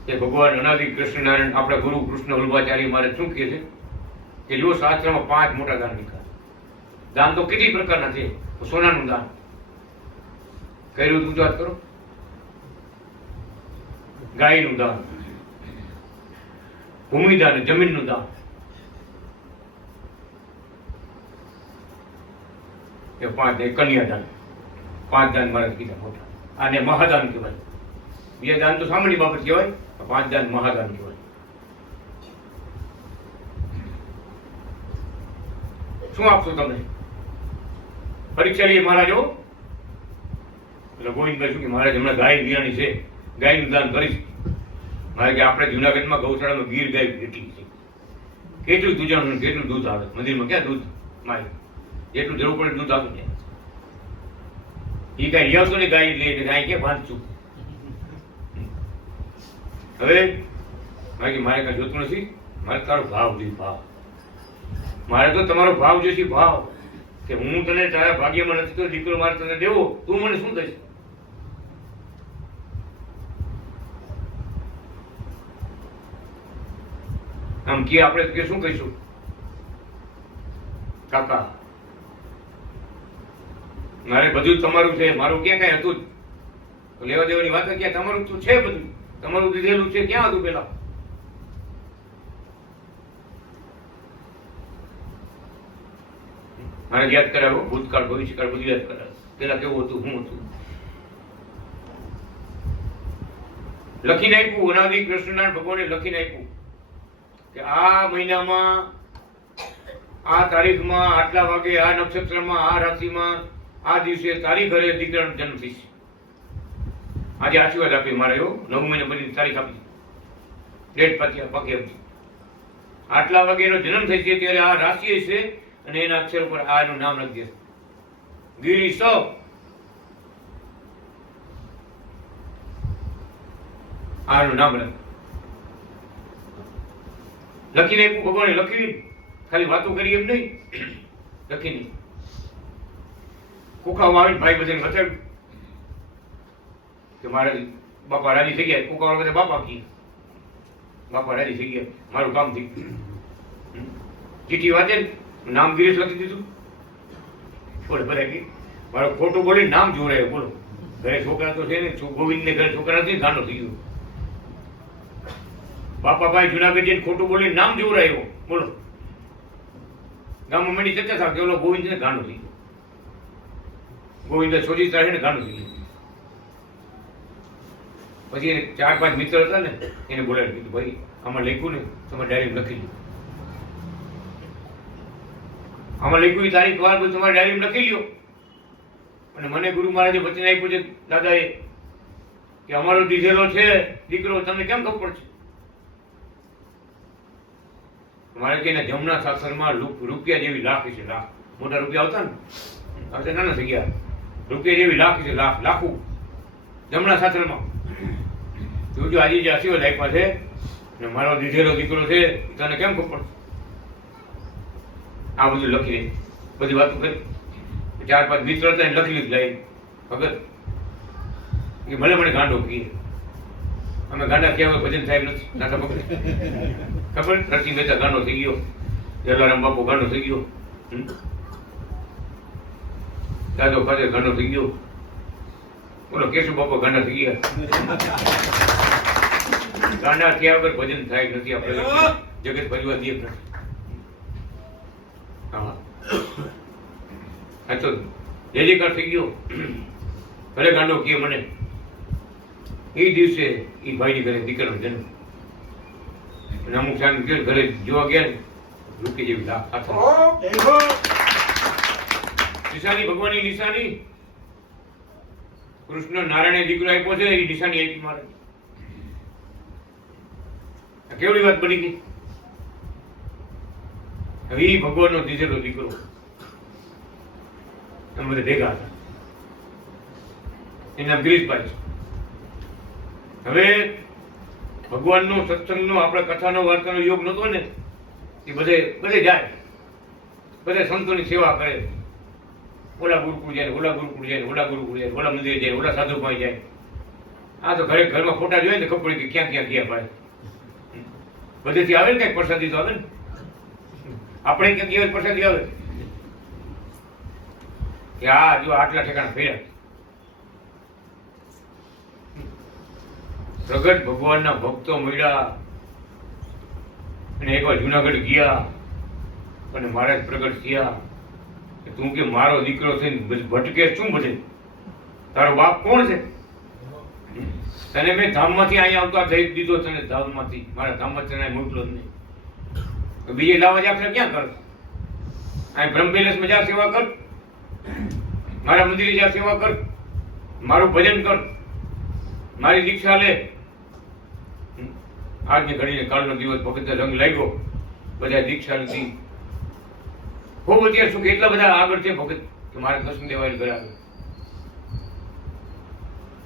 કે ભગવાન અનાદિ કૃષ્ણનારાયણ આપણા ગુરુ કૃષ્ણ વલ્લભાચાર્ય મારે શું કહે છે કે જો શાસ્ત્રમાં 5 મોટા દાન નીકળે. દાન તો કેટલી પ્રકારના છે. સોનાનું દાન કર્યું ગુજરાત કરો, ગાયનું દાન, ભૂમિદાન જમીનનું દાન, એ 5 કન્યાદાન, 5 દાન મારે કીધા મોટા. આને મહાદાન કહેવાય. 2 દાન તો સામાન્ય બાબત કહેવાય, 5 દાન મહાદાન કહેવાય. શું આપશો તમે? પરીક્ષા લઈએ મહારાજ હો. એટલે ગોવિંદભાઈ શું કે મહારાજ હમણાં ગાય વિયાણી છે, ગાયનું દાન કરીશ. મારે કે આપણે જુનાગઢમાં ગૌશાળામાં ગીર ગાય એટલી છે, કેટલું દૂધાણું કેટલું દૂધ આવે મંદિરમાં, ક્યાં દૂધ મારે જેટલું જરૂર પડે દૂધ આપું ત્યાં. એ કાંઈ લ્યાવતો ને ગાય લે ગાય ક્યાં બાંધશું? હવે મારે કાંઈ જોતું નથી, મારે તારો ભાવ જોઈએ, ભાવ. મારે તો તમારો ભાવ જોઈશે, ભાવ કે હું તને તારા ભાગ્યમાં નથી તો દીકરો મારે તને દેવો, તું મને શું દઈશ? આમ કે આપણે કે શું કહીશું? કાકા મારે બધું તમારું છે, મારું ક્યાં કઈ હતું જ લેવા દેવાની વાત ક્યાં? તમારું તો છે બધું, તમારું દીધેલું છે, ક્યાં હતું પેલા? મારે યાદ કરાવો, ભૂતકાળ ભવિષ્યકાળ બધું યાદ કરાવો. પેલા કેવું હતું, શું હતું લખીને આપ્યું. અનાદિ કૃષ્ણનારાયણ ભગવાને લખીને આપ્યું કે આ મહિનામાં આ તારીખમાં આટલા વાગે આ નક્ષત્રમાં આ રાશિમાં આ દિવસે તારી ઘરે દીકરાનો જન્મ થશે. આજે આશીર્વાદ આપી મારે એવો 9 મહિને બધી તારીખ આપી, ડેટ પાછી પાકી આપી. આટલા વાગે એનો જન્મ થશે ત્યારે આ રાશિ છે અને એના અક્ષર ઉપર આનું નામ લખી દેશે, ગિરી સ. આનું નામ લખીને આપ્યું ભગવાને. લખી ખાલી વાતો કરી એમ નહીં, લખીને કુકામાં આવીને ભાઈ બધાને બતાવ્યું કે મારે બાપા રાજી થઈ ગયા. કુકાવાળા બધા બાપા કી બાપા રાજી થઈ ગયા, મારું કામ થઈ ગયું. ચીઠી વાંચે નામ ગિરીશ લખી દીધું. બોલે બધા કે મારો ખોટું બોલીને નામ જોડાય. બોલો ઘરે છોકરા તો છે ને, ગોવિંદ ને ઘરે છોકરા નથી, ગાંડો થઈ ગયો. બાપાભાઈ જુનાગઢ જઈને ખોટું બોલીને નામ જોવરાયો. બોલો ગામમાં મળી ચર્ચા થાય કે ઓલો ગોવિંદ ને ગાંડો થઈ ગયો, ગોવિંદ છોડી ચાલે ને ગાંડો થઈ ગયો. પછી એને 4-5 મિત્ર હતા ને એને બોલાવી કીધું, ભાઈ આમાં લખ્યું ને તમે ડાયરી લખી લો, આમાં લખ્યું એ તારીખ વાર બધું તમારે ડાયરી લખી લ્યો. અને મને ગુરુ મહારાજે વચન આપ્યું છે દાદાએ કે અમારો દીધેલો છે દીકરો તમને કેમ ખબર છે? મારે કે જમના શાસનમાં રૂપિયા જેવી લાખ છે, લાખ મોટા રૂપિયા આવતા ને હવે નાના થઈ ગયા, રૂપિયા જેવી લાખ છે, લાખ લાખું જમના શાસનમાં. જોજો આજે જે આશીર્વાદ આપ્યા છે ને મારો દીધેલો દીકરો છે તને કેમ ખબર? આ બધું લખીને બધી વાતો કરી. 4-5 મિત્ર હતા એને લખી લીધું લઈ ભગત કે ભલે મને ગાંડો કહીએ, અમે ગાંડા કહેવાય ભજન સાહેબ નથી નાતા પકડે ખબર. રસી મહેતા ગાંડો થઈ ગયો, જલારામ બાપુ ગાંડો થઈ ગયો, દાદો ખાતે ગાંડો થઈ ગયો, બોલો કેશુ બાપા ગાંડા થઈ ગયા. ગાંડા થયા વગર ભજન થાય નથી. આપણે જગત ભજવા દે નથી. હા સાચો જે કર થઈ ગયો ઘરે ગાંડો કહે મને એ દિવસે એ ભાઈની ઘરે દીકરાનો જન્મ અને અમુક સામે ઘરે જોવા ગયા ને રૂકી જેવી નિશાની ભગવાનની નિશાની કૃષ્ણ નારાયણે દીકરો આપ્યો છે એ નિશાની આપી મારે કેવડી વાત બની ગઈ હવે એ ભગવાનનો દીધેલો દીકરો અમે બધા ભેગા હતા એના ગિરીશભાઈ હવે ભગવાનનો સત્સંગનો આપણા કથાનો વાર્તાનો યોગ નતો ને એ બધે જાય બધે સંતોની સેવા કરે ઓલા ગુરુકુળ જાય ઓલા ગુરુકુળ જાય ઓલા ગુરુકુળ જાય ઓલા મંદિરે જાય ઓલા સાધુ પાસે જાય આ તો ઘરમાં ફોટા જોઈએ ને ખબર પડી કે ક્યાં ક્યાં ગયા ભાઈ બધેથી આવે ને કઈ પ્રસાદી તો આવે ને આપણે ક્યાં ગયા પ્રસાદી આવે કે આ જો આટલા ઠેકાણા ફેર્યા પ્રગટ ભગવાનના ભક્તો મળ્યા અને એકવાર જુનાગઢ ગયા અને મહારાજ પ્રગટ થયા કે તું કે મારો દીકરો છે ભટકે શું બધે તારો બાપ કોણ છે તને મેં ધામમાંથી અહીંયા આવતા દઈ દીધો તને ધામમાંથી મારા ધામમાં તને મોકલો જ નહીં બીજે લાવા જાખરે ક્યાં કર અહીં બ્રહ્મ પેલેસમાં જા સેવા કર મારા મંદિરે જા સેવા કર મારું ભજન કર મારી દીક્ષા લે આજની ઘડીને કાલનો દિવસ ભગત રંગ લાગ્યો બધા દીક્ષા લીધી ખૂબ અત્યારે શું કે એટલા બધા આગળ છે ભગત કે મારે દર્શન દેવાય ઘરે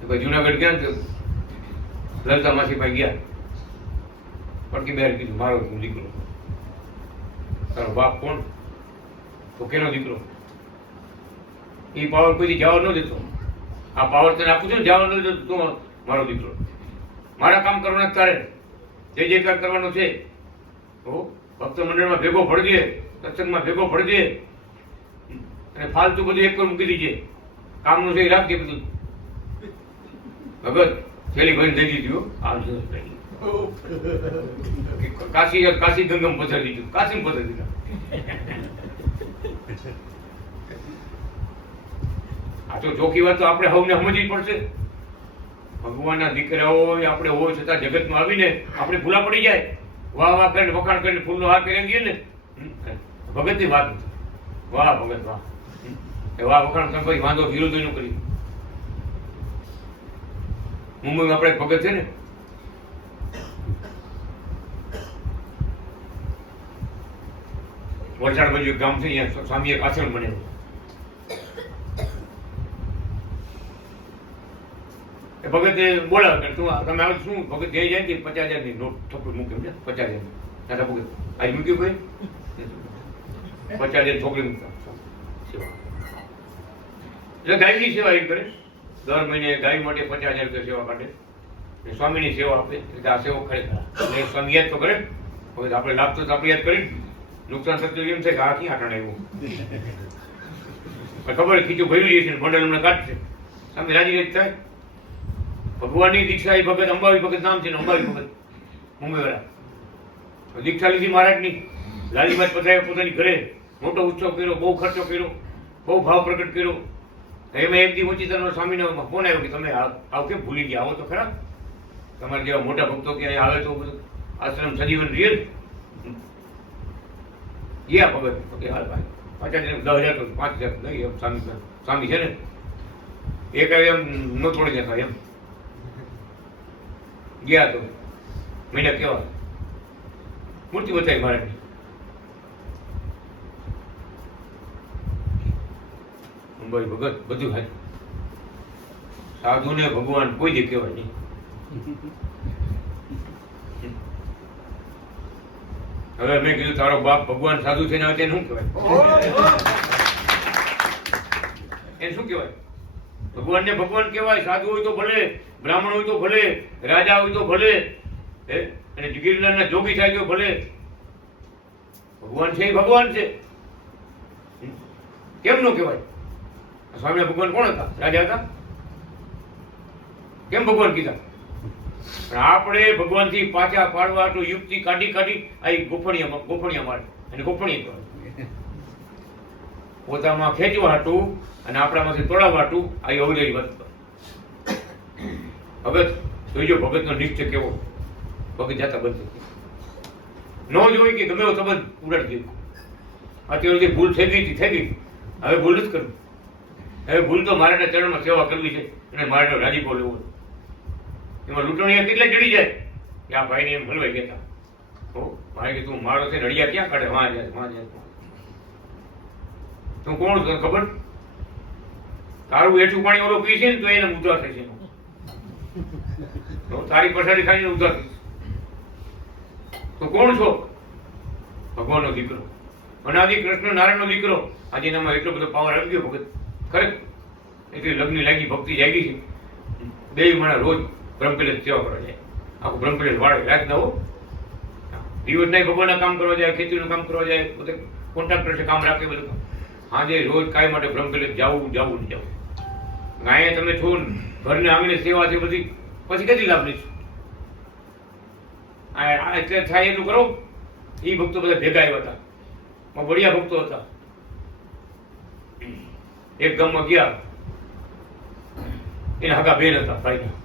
આવે જુનાગઢ ગયા ને લલતા માસી પાસે ગયા પડકી બેર કીધું મારો દીકરો તારો બાપ કોણ તો કેનો દીકરો એ પાવર કોઈ જવા ન દેતો આ પાવર તને આપું છું ને જવા ન દેતો તું મારો દીકરો મારા કામ કરવાના તારે જે કર કરવાનો છે ભક્ત મંડળમાં ભેગો ભળજે સત્સંગમાં ભેગો ભળજે અને ફાલતુ બધું એક પર મૂકી દીજે કામનું છે એ રાખજે બધું ભગત પેલી ભાઈ દઈ દીધું કાશી ગંગમ પથરી દીધું કાશી પથરી દીધા આ તો ચોખ્ખી વાત તો આપણે સૌને સમજવી પડશે ભગવાનના દીકરાઓ આપણે હોય છતાં જગતમાં આવીને આપણે ભૂલા પડી જાય વાહ વાહ કરીને વખાણ કરીને ફૂલનો હાર કરી ગઈએ ને ભગતની વાત વાહ ભગત વાહ વાહ વખાણ કરી વાંધો વિરોધ એનું કરી મુંબઈમાં આપણે ભગત છે ને વલસાડ બાજુ એક ગામ છે અહીંયા સ્વામી એક આશ્રમ બનેલો ભગત બોલાવે કે તું તમે આવે શું ભગત જઈ જાય કે 50,000ની નોટ છોકરી મૂકે 50,000 દાદા ભગત આજ મૂક્યું કોઈ 50,000 છોકરી મૂકતા એટલે ગાયની સેવા એ કરે દર મહિને ગાય માટે 50,000 રૂપિયા સેવા કાઢે સ્વામીની સેવા આપે એટલે આ સેવા ખરેખર એટલે સ્વામી યાદ તો કરે ભગત આપણે લાભ તો આપણે યાદ કરી નુકસાન થતું એમ છે કે આ ક્યાં આટણે એવું ખબર ખીચું ભર્યું છે મંડળ હમણાં કાઢશે સામે રાજી રાજી થાય ભગવાનની દીક્ષા એ ભગત અંબાવી ભગત નામ છે અંબાવી ભગત મુંબઈવાળા દીક્ષા લીધી મહારાજની લાલીબાઈ પધાર્યા પોતાની ઘરે મોટો ઉત્સવ કર્યો બહુ ખર્ચો કર્યો બહુ ભાવ પ્રગટ કર્યો એમાં એક દી ઓછી તરફ સ્વામીને ફોન આવ્યો કે તમે આવ કેમ ભૂલી ગયા આવો તો ખરા તમારા જેવા મોટા ભક્તો ક્યાંય આવે તો બધું આશ્રમ સજીવન રિયલ ગયા ભગત કે હાલ ભાઈ 50,000 10,000 તો 5,000 નહીં એમ સ્વામી છે ને એક એમ ન તોડી જતા એમ ગયા તો મહિના કેવા મૂર્તિ બતાવી મહારાજની અંબાઈ ભગત બધું હાજર સાધુને ભગવાન કોઈ દે કહેવાય નહીં હવે મેં કીધું તારો બાપ ભગવાન સાધુ છે ને તેને શું કહેવાય એને શું કહેવાય ભગવાનને ભગવાન કહેવાય સાધુ હોય તો ભલે બ્રાહ્મણ હોય તો ભલે રાજા હોય તો ભલે અને ગિરનારના જોગી થાય તો ભલે ભગવાન છે એ ભગવાન છે કેમ નો કહેવાય સ્વામી ભગવાન કોણ હતા રાજા હતા કેમ ભગવાન કીધા આપણે ભગવાનથી પાછા પાડવા તો યુક્તિ કાઢી આ ગોફણિયા મારે અને ગોફણિયા કહેવાય પોતામાં ખેંચવા હાટું અને આપણામાંથી તોડાવવા હાટું આ અવરેજ વાત. ભગત જોઈજો ભગતનો નિશ્ચય કેવો. ભગત જાતા બંધ ન જોઈ કે ગમે એવો સંબંધ ઉડાડી દીધો. અત્યાર સુધી ભૂલ થઈ ગઈ. હવે ભૂલ જ કરવી. હવે ભૂલ તો મારાના ચરણમાં સેવા કરવી છે અને મારાનો રાજીપો લેવો. એમાં લૂંટણીયા કેટલા ચડી જાય કે આ ભાઈને એમ હલવાઈ ગયા હતા. મારે કે તું મારો છે નડિયા ક્યાં કાઢે? વાં જાય. તું કોણ તને ખબર? તારું એઠું પાણી ઓલો પીશે ને તો એને ઉધાર થશે. તો તારી પછાડી ખાઈને ઉધાર થશે. તો કોણ છો? ભગવાનનો દીકરો, અનાદિ કૃષ્ણ નારાયણનો દીકરો. આજે એનામાં એટલો બધો પાવર આવી ગયો ભગત. ખરેખર એટલી લગ્ન લાગી, ભક્તિ જાગી છે. બે માણસ રોજ બ્રહ્મપેલે સેવા કરવા જાય. આખું બ્રહ્મપેલે વાળે રાખ દો. દિવસ નહીં ભગવાનના કામ કરવા જાય, ખેતીનું કામ કરવા જાય, બધે કોન્ટ્રાક્ટર છે કામ રાખે બધું. આજે રોજ કાંઈ માટે બ્રહ્મપેલે જવું. અહીંયા તમે છો ઘરને આંગણે સેવા છે બધી, પછી કેટલી લાભ લઈશું? એટલે થાય એટલું કરો. એ ભક્તો બધા ભેગા આવ્યા હતા, બઢિયા ભક્તો હતા. એક ગામમાં ગયા, એના હગા બેન હતા ભાઈના,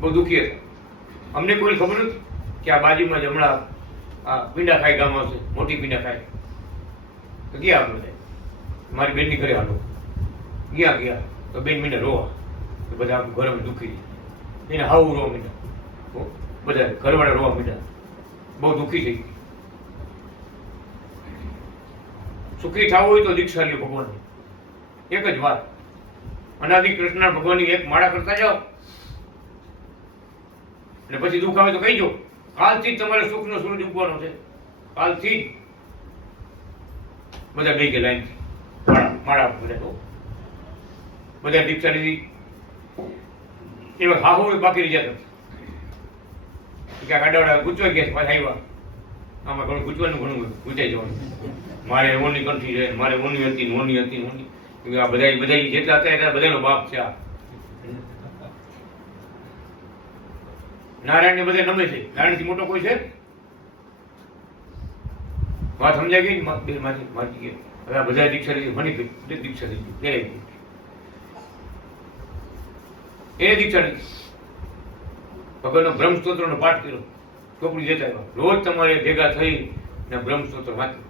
બહુ દુઃખી હતા. અમને કોઈ ખબર નથી કે આ બાજુમાં જ હમણાં આ પીંડા ખાઈ ગામ આવશે, મોટી પીંડા ખાઈ. તો ગયા આપણે મારી બેનની ઘરે હાલો. ગયા તો બેન મીને રોવા. બધા ઘર દુઃખી, એને હાવું રોવા મીંડા, બધા ઘરવાળા રોવા મીંડા, બહુ દુઃખી થઈ. સુખી થવું હોય તો દીક્ષા લ્યો ભગવાનની. એક જ વાત, અનાદિ કૃષ્ણ ભગવાનની એક માળા કરતા જાઓ અને પછી દુઃખ આવે તો કહીજો, કાલથી જ તમારે સુખનો સૂરજ ઉગવાનો છે. કાલથી જ બધા બે કે લાઈન માળા બધા દીક્ષા લીધી. એવા હાહુ બાકી રહી જતા ક્યાંક આડાવાડા ગુચવાઈ ગયા, પાછા આવ્યા. આમાં ઘણું ગુચવાનું, ઘણું ગુચાઈ જવાનું. મારે ઓની કંઠી છે, મારે ઓની હતી. આ બધા જેટલા હતા એટલા બધાનો બાપ છે. આ નારાયણ ને બધા નમે છે. નારાયણ થી મોટો કોઈ છે? વાત સમજાય ગઈ? મારી ગઈ. હવે આ બધા દીક્ષા લીધી, મને દીક્ષા લીધી, એને દીક્ષા લીધી. ભગવાનનો બ્રહ્મસ્તોત્રનો પાઠ કર્યો, ચોપડી દેતા આવ્યા. રોજ તમારે ભેગા થઈ ને બ્રહ્મસ્તોત્ર વાંચ્યું.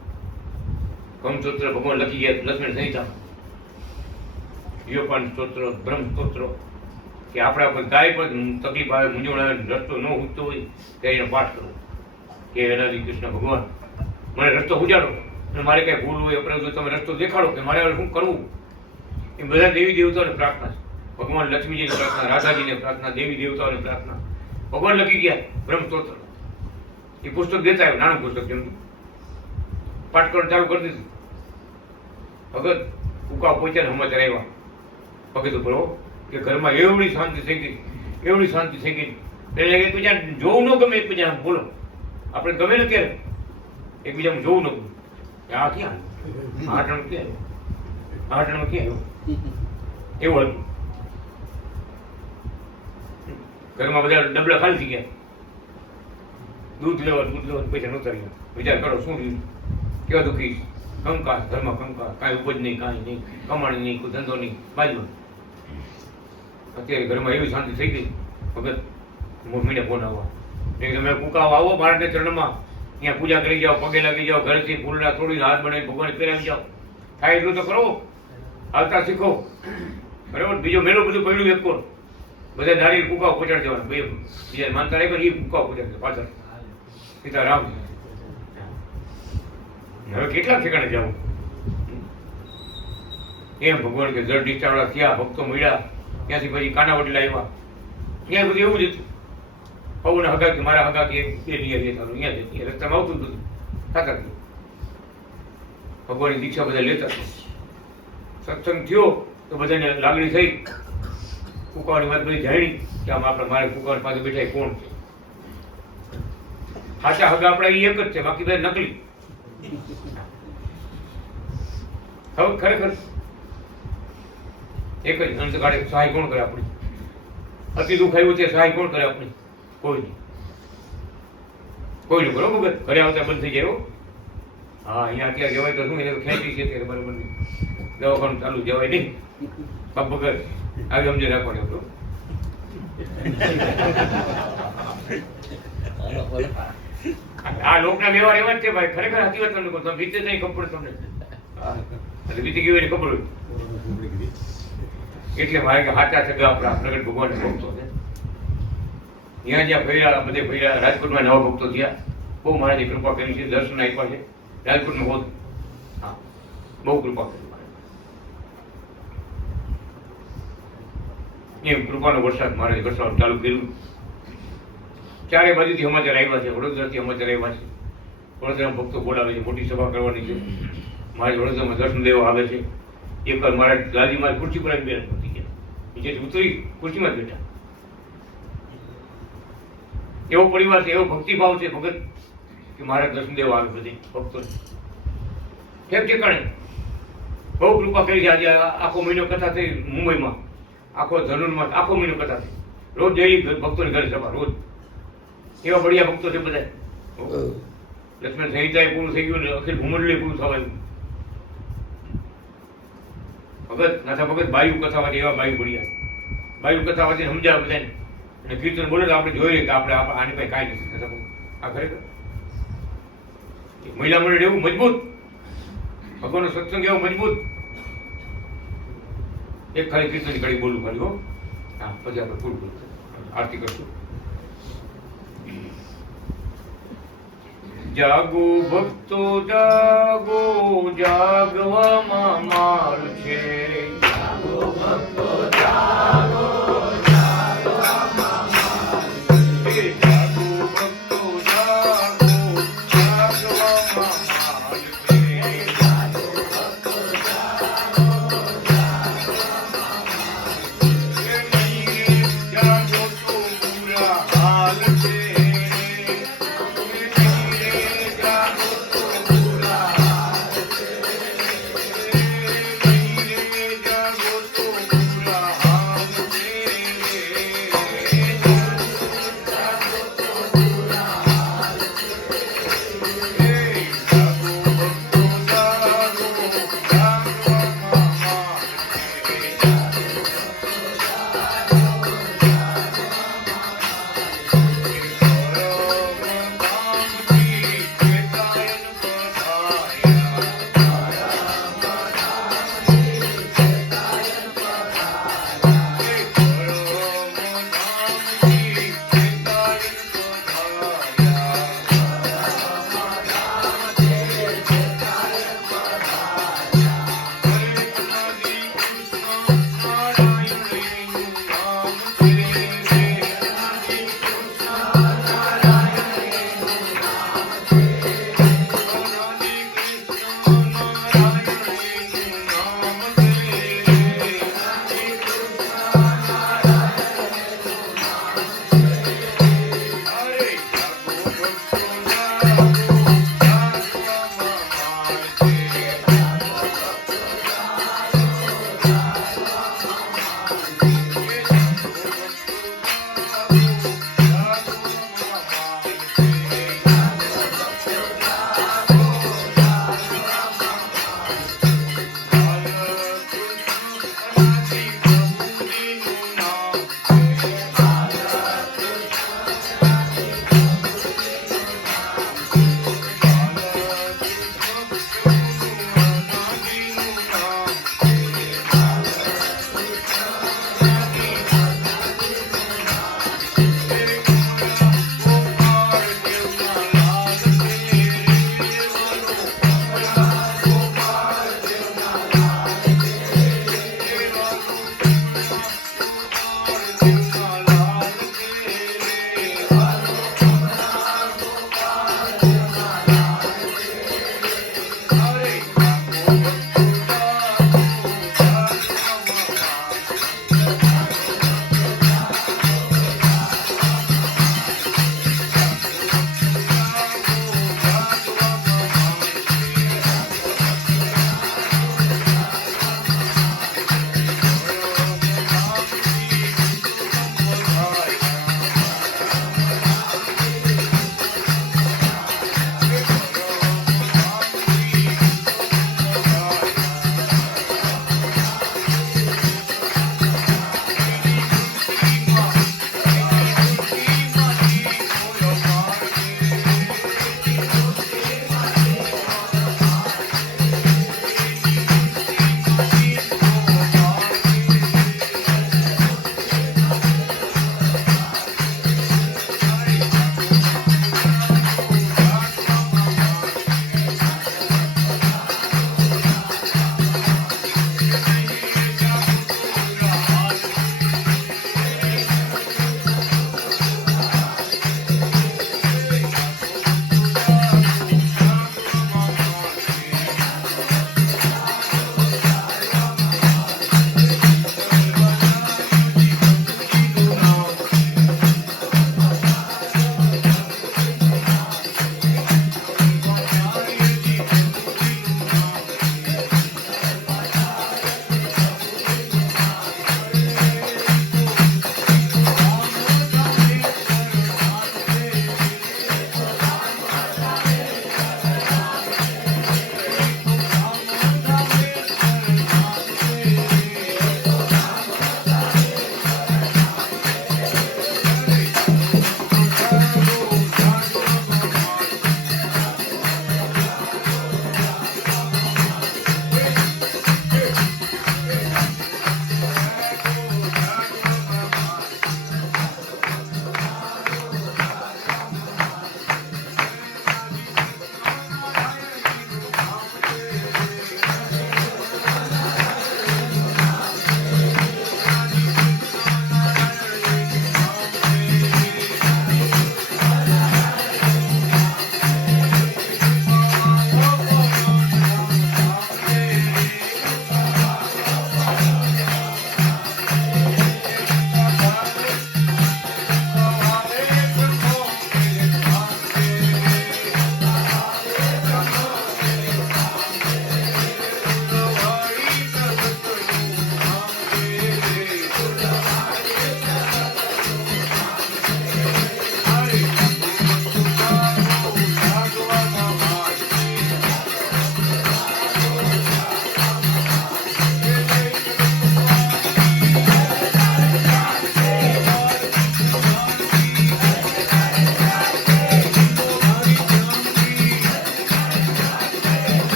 બ્રહ્મસ્તોત્ર ભગવાન લખી ગયા લક્ષ્મણ સંહિતા, યોપાન સ્તોત્ર, બ્રહ્મસ્તોત્ર. કે આપણા પર કાંઈ પણ તકલીફ આવે, મૂંઝવણ આવે, રસ્તો ન ઉગતો હોય ત્યારે એનો પાઠ કરવો કે અનાદિ કૃષ્ણ ભગવાન મને રસ્તો ઉજાડો, અને મારે કાંઈ ભૂલ હોય, અપરાધ હોય, તમે રસ્તો દેખાડો કે મારે હવે શું કરવું. એ બધા દેવી દેવતાઓની પ્રાર્થના છે. ભગવાન લક્ષ્મીજીની પ્રાર્થના, રાધાજીની પ્રાર્થના, દેવી દેવતાઓની પ્રાર્થના. ભગવાન લખી ગયા બ્રહ્મસ્તોત્ર. એ પુસ્તક દેતા આવ્યું, નાનું પુસ્તક, જેમ પાઠ કરવાનું ચાલુ કરી દીધું. ભગત ઉકા પહોંચ્યા, સમાચાર આવ્યા. ભગત બોલો કે ઘરમાં એવડી શાંતિ થઈ ગઈ, એટલે એકબીજા જોવું ન ગમે, એકબીજા બોલો આપણે ગમે ને ત્યારે એકબીજામાં જોવું ન ગમે. આ ક્યાં આટણ ક્યાં આવ્યો એવું હતું. ઘરમાં બધા ડબલા ખાલી થઈ ગયા. દૂધ લેવા પૈસા નહોતા રહ્યા. વિચાર કરો શું થયું, કેવા દુઃખી, કંકાસ, ઘરમાં કંકાસ, કાંઈ ઉપજ નહીં, કાંઈ નહીં, કમાણી નહીં, કોઈ ધંધો નહીં, બાજુ. અત્યારે ઘરમાં એવી શાંતિ થઈ ગઈ. ભગત મીને ફોન આવવા, તમે કુકાવ આવો મારા ચરણમાં, ત્યાં પૂજા કરી જાઓ, પગે લાગી જાઓ, ઘરેથી ફૂલડા તોડી હાથ બનાવી ભગવાન પહેરાવી જાઓ. થાય એટલું તો કરો, હાલતા શીખો. બરાબર. બીજો મેળો બધું પડ્યું એક કોર, બધા નારિયેળ કુકાવ પહોંચાડી દેવાના. બે બીજા માનતા રહે પણ એ કુકાવ પહોંચાડે પાછળ. સીતારામ. હવે કેટલા ઠેકાણે જવું એમ ભગવાન કે જળ ડીચાવાળા થયા, ભક્તો મળ્યા, ત્યાંથી પછી કાનાવટીલા આવ્યા. ત્યાં બધું એવું જ હતું. પૌને હગાકી, મારા હગાકી બે નિયર અહીંયા રસ્તામાં આવતું હતું, થતા હતું. ભગવાનની દીક્ષા બધા લેતા. સત્સંગ થયો તો બધાને લાગણી થઈ, કુકાવાની વાત બધી જાણી કે આમ આપણે મારે કુકાવાની પાસે બેઠા કોણ છે. સાચા હગા આપણા એ એક જ છે, બાકી બધા નકલી. હવે ખરેખર એક જ અંત કાઢે સહાય કોણ કરે આપણી? અતિ દુઃખ આવ્યું છે, સહાય કોણ કરે આપણી? કોઈ નહીં. બરોબર. ઘરે આવતા બંધ થઈ જાય. હા અહીંયા અત્યારે જવાય તો શું એને તો ખેંચી છે ત્યારે બરાબર નહીં. દવાખાનું ચાલુ જવાય નહીં. બાપ વગર આવી સમજે રાખવાની હતો. આ લોકના વ્યવહાર એવા જ છે ભાઈ. ખરેખર સાચી વાત તમને કહું. તમે બીતે નહીં ખબર પડે તમને. એટલે બીતી ગઈ હોય ખબર હોય. એટલે મારે કે સાચા સગા આપણા પ્રગટ ભગવાન ભક્તો છે. ત્યાં જ્યાં ફર્યા બધે ફર્યા. રાજકોટમાં નવા ભક્તો થયા. બહુ મહારાજે કૃપા કરી છે. દર્શન આપ્યા છે રાજકોટમાં બહુ. હા બહુ કૃપા કરી. એમ કૃપાનો વરસાદ મહારાજે વરસાદ ચાલુ કર્યું. ચારે બાજુથી સમાચાર આવ્યા છે. વડોદરાથી સમાચાર આવ્યા છે. વડોદરામાં ભક્તો બોલાવે છે. મોટી સભા કરવાની છે. મહારાજ વડોદરામાં દર્શન દેવા આવે છે. એક વાર મહારાજ ગાદી મારી ખુરશી પર આવીને બેઠા નથી ગયા. નીચેથી ઉતરી ખુરશીમાં જ બેઠા. એવો પરિવાર છે, એવો ભક્તિભાવ છે ભગત કે મહારાજ દર્શન દેવા આવે બધે ભક્તો. કેમ ઠેકાણે બહુ કૃપા કરી છે. આજે આખો મહિનો કથા થઈ મુંબઈમાં. આખો ધનુરમાં આખો મહિનો કથા થઈ. રોજ જઈ ભક્તોની ઘરે સભા રોજ. એવા બઢિયા ભક્તો છે બધા. લક્ષ્મણ સંહિતા પૂરું થઈ ગયું ને અખિલ ભૂમંડળી પૂરું થવાયું. ભગત નાથા ભગત બાયુ કથા વાંચે એવા બાયુ બઢિયા. બાયુ કથા વાંચીને સમજાવે બધાને. અને કીર્તન બોલે તો આપણે જોઈએ કે આપણે આની પાસે કાંઈ નથી. નાથા ભગત આ ખરેખર મહિલા મંડળ એવું મજબૂત. ભગવાનનો સત્સંગ એવો મજબૂત. એક ખાલી કીર્તનની કડી બોલું ખાલી હો. હા પછી આપણે પૂરું પૂરું આરતી કરશું. જાગો ભક્તો જાગો, જાગવામાં માર છે. જાગો ભક્તો જાગો, જાગવામાં માર છે. જાગો ભક્તો જાગો, જાગવામાં માર છે. જાગો ભક્તો જાગો, જાગવામાં માર છે. જાગો તો પૂરા હાલ છે. જાગો તો પૂરા હાલ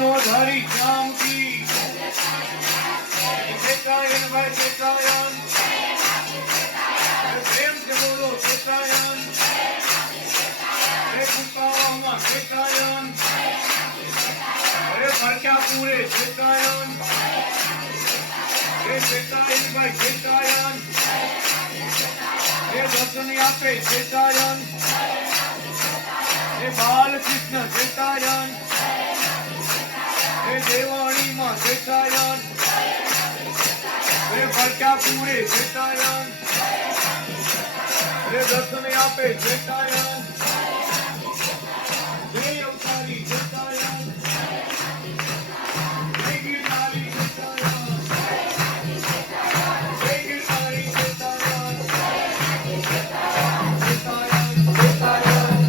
नो धारी श्याम की चेतायन भाई चेतायन प्रेम से बोलो चेतायन कुकावा चेतायन अरे भरक्या पूरे चेतायन चेतायन भाई चेतायन दर्शन आपे चेतायन बाल कृष्ण चेतायन देवाणी मां चेतायन भरक्या पूरे चेतायन दर्शन आपे चेतायन जय अवतारी चेतायन जय गिरधारी चेतायन जय गिरधारी चेतायन चेतायन चेतायन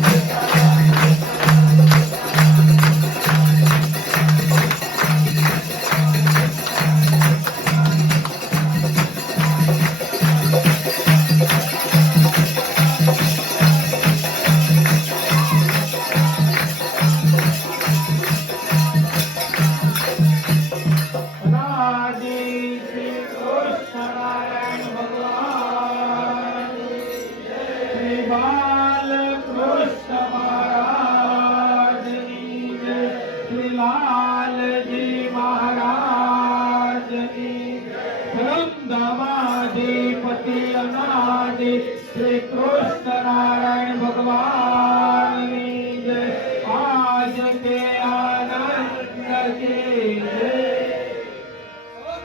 राधे श्री कृष्ण नारायण भगवान श्री बाल कृष्ण महाराज की जय, श्री लाल जी महाराज की वृंदावाधिपति अनादि श्री कृष्ण नारायण भगवान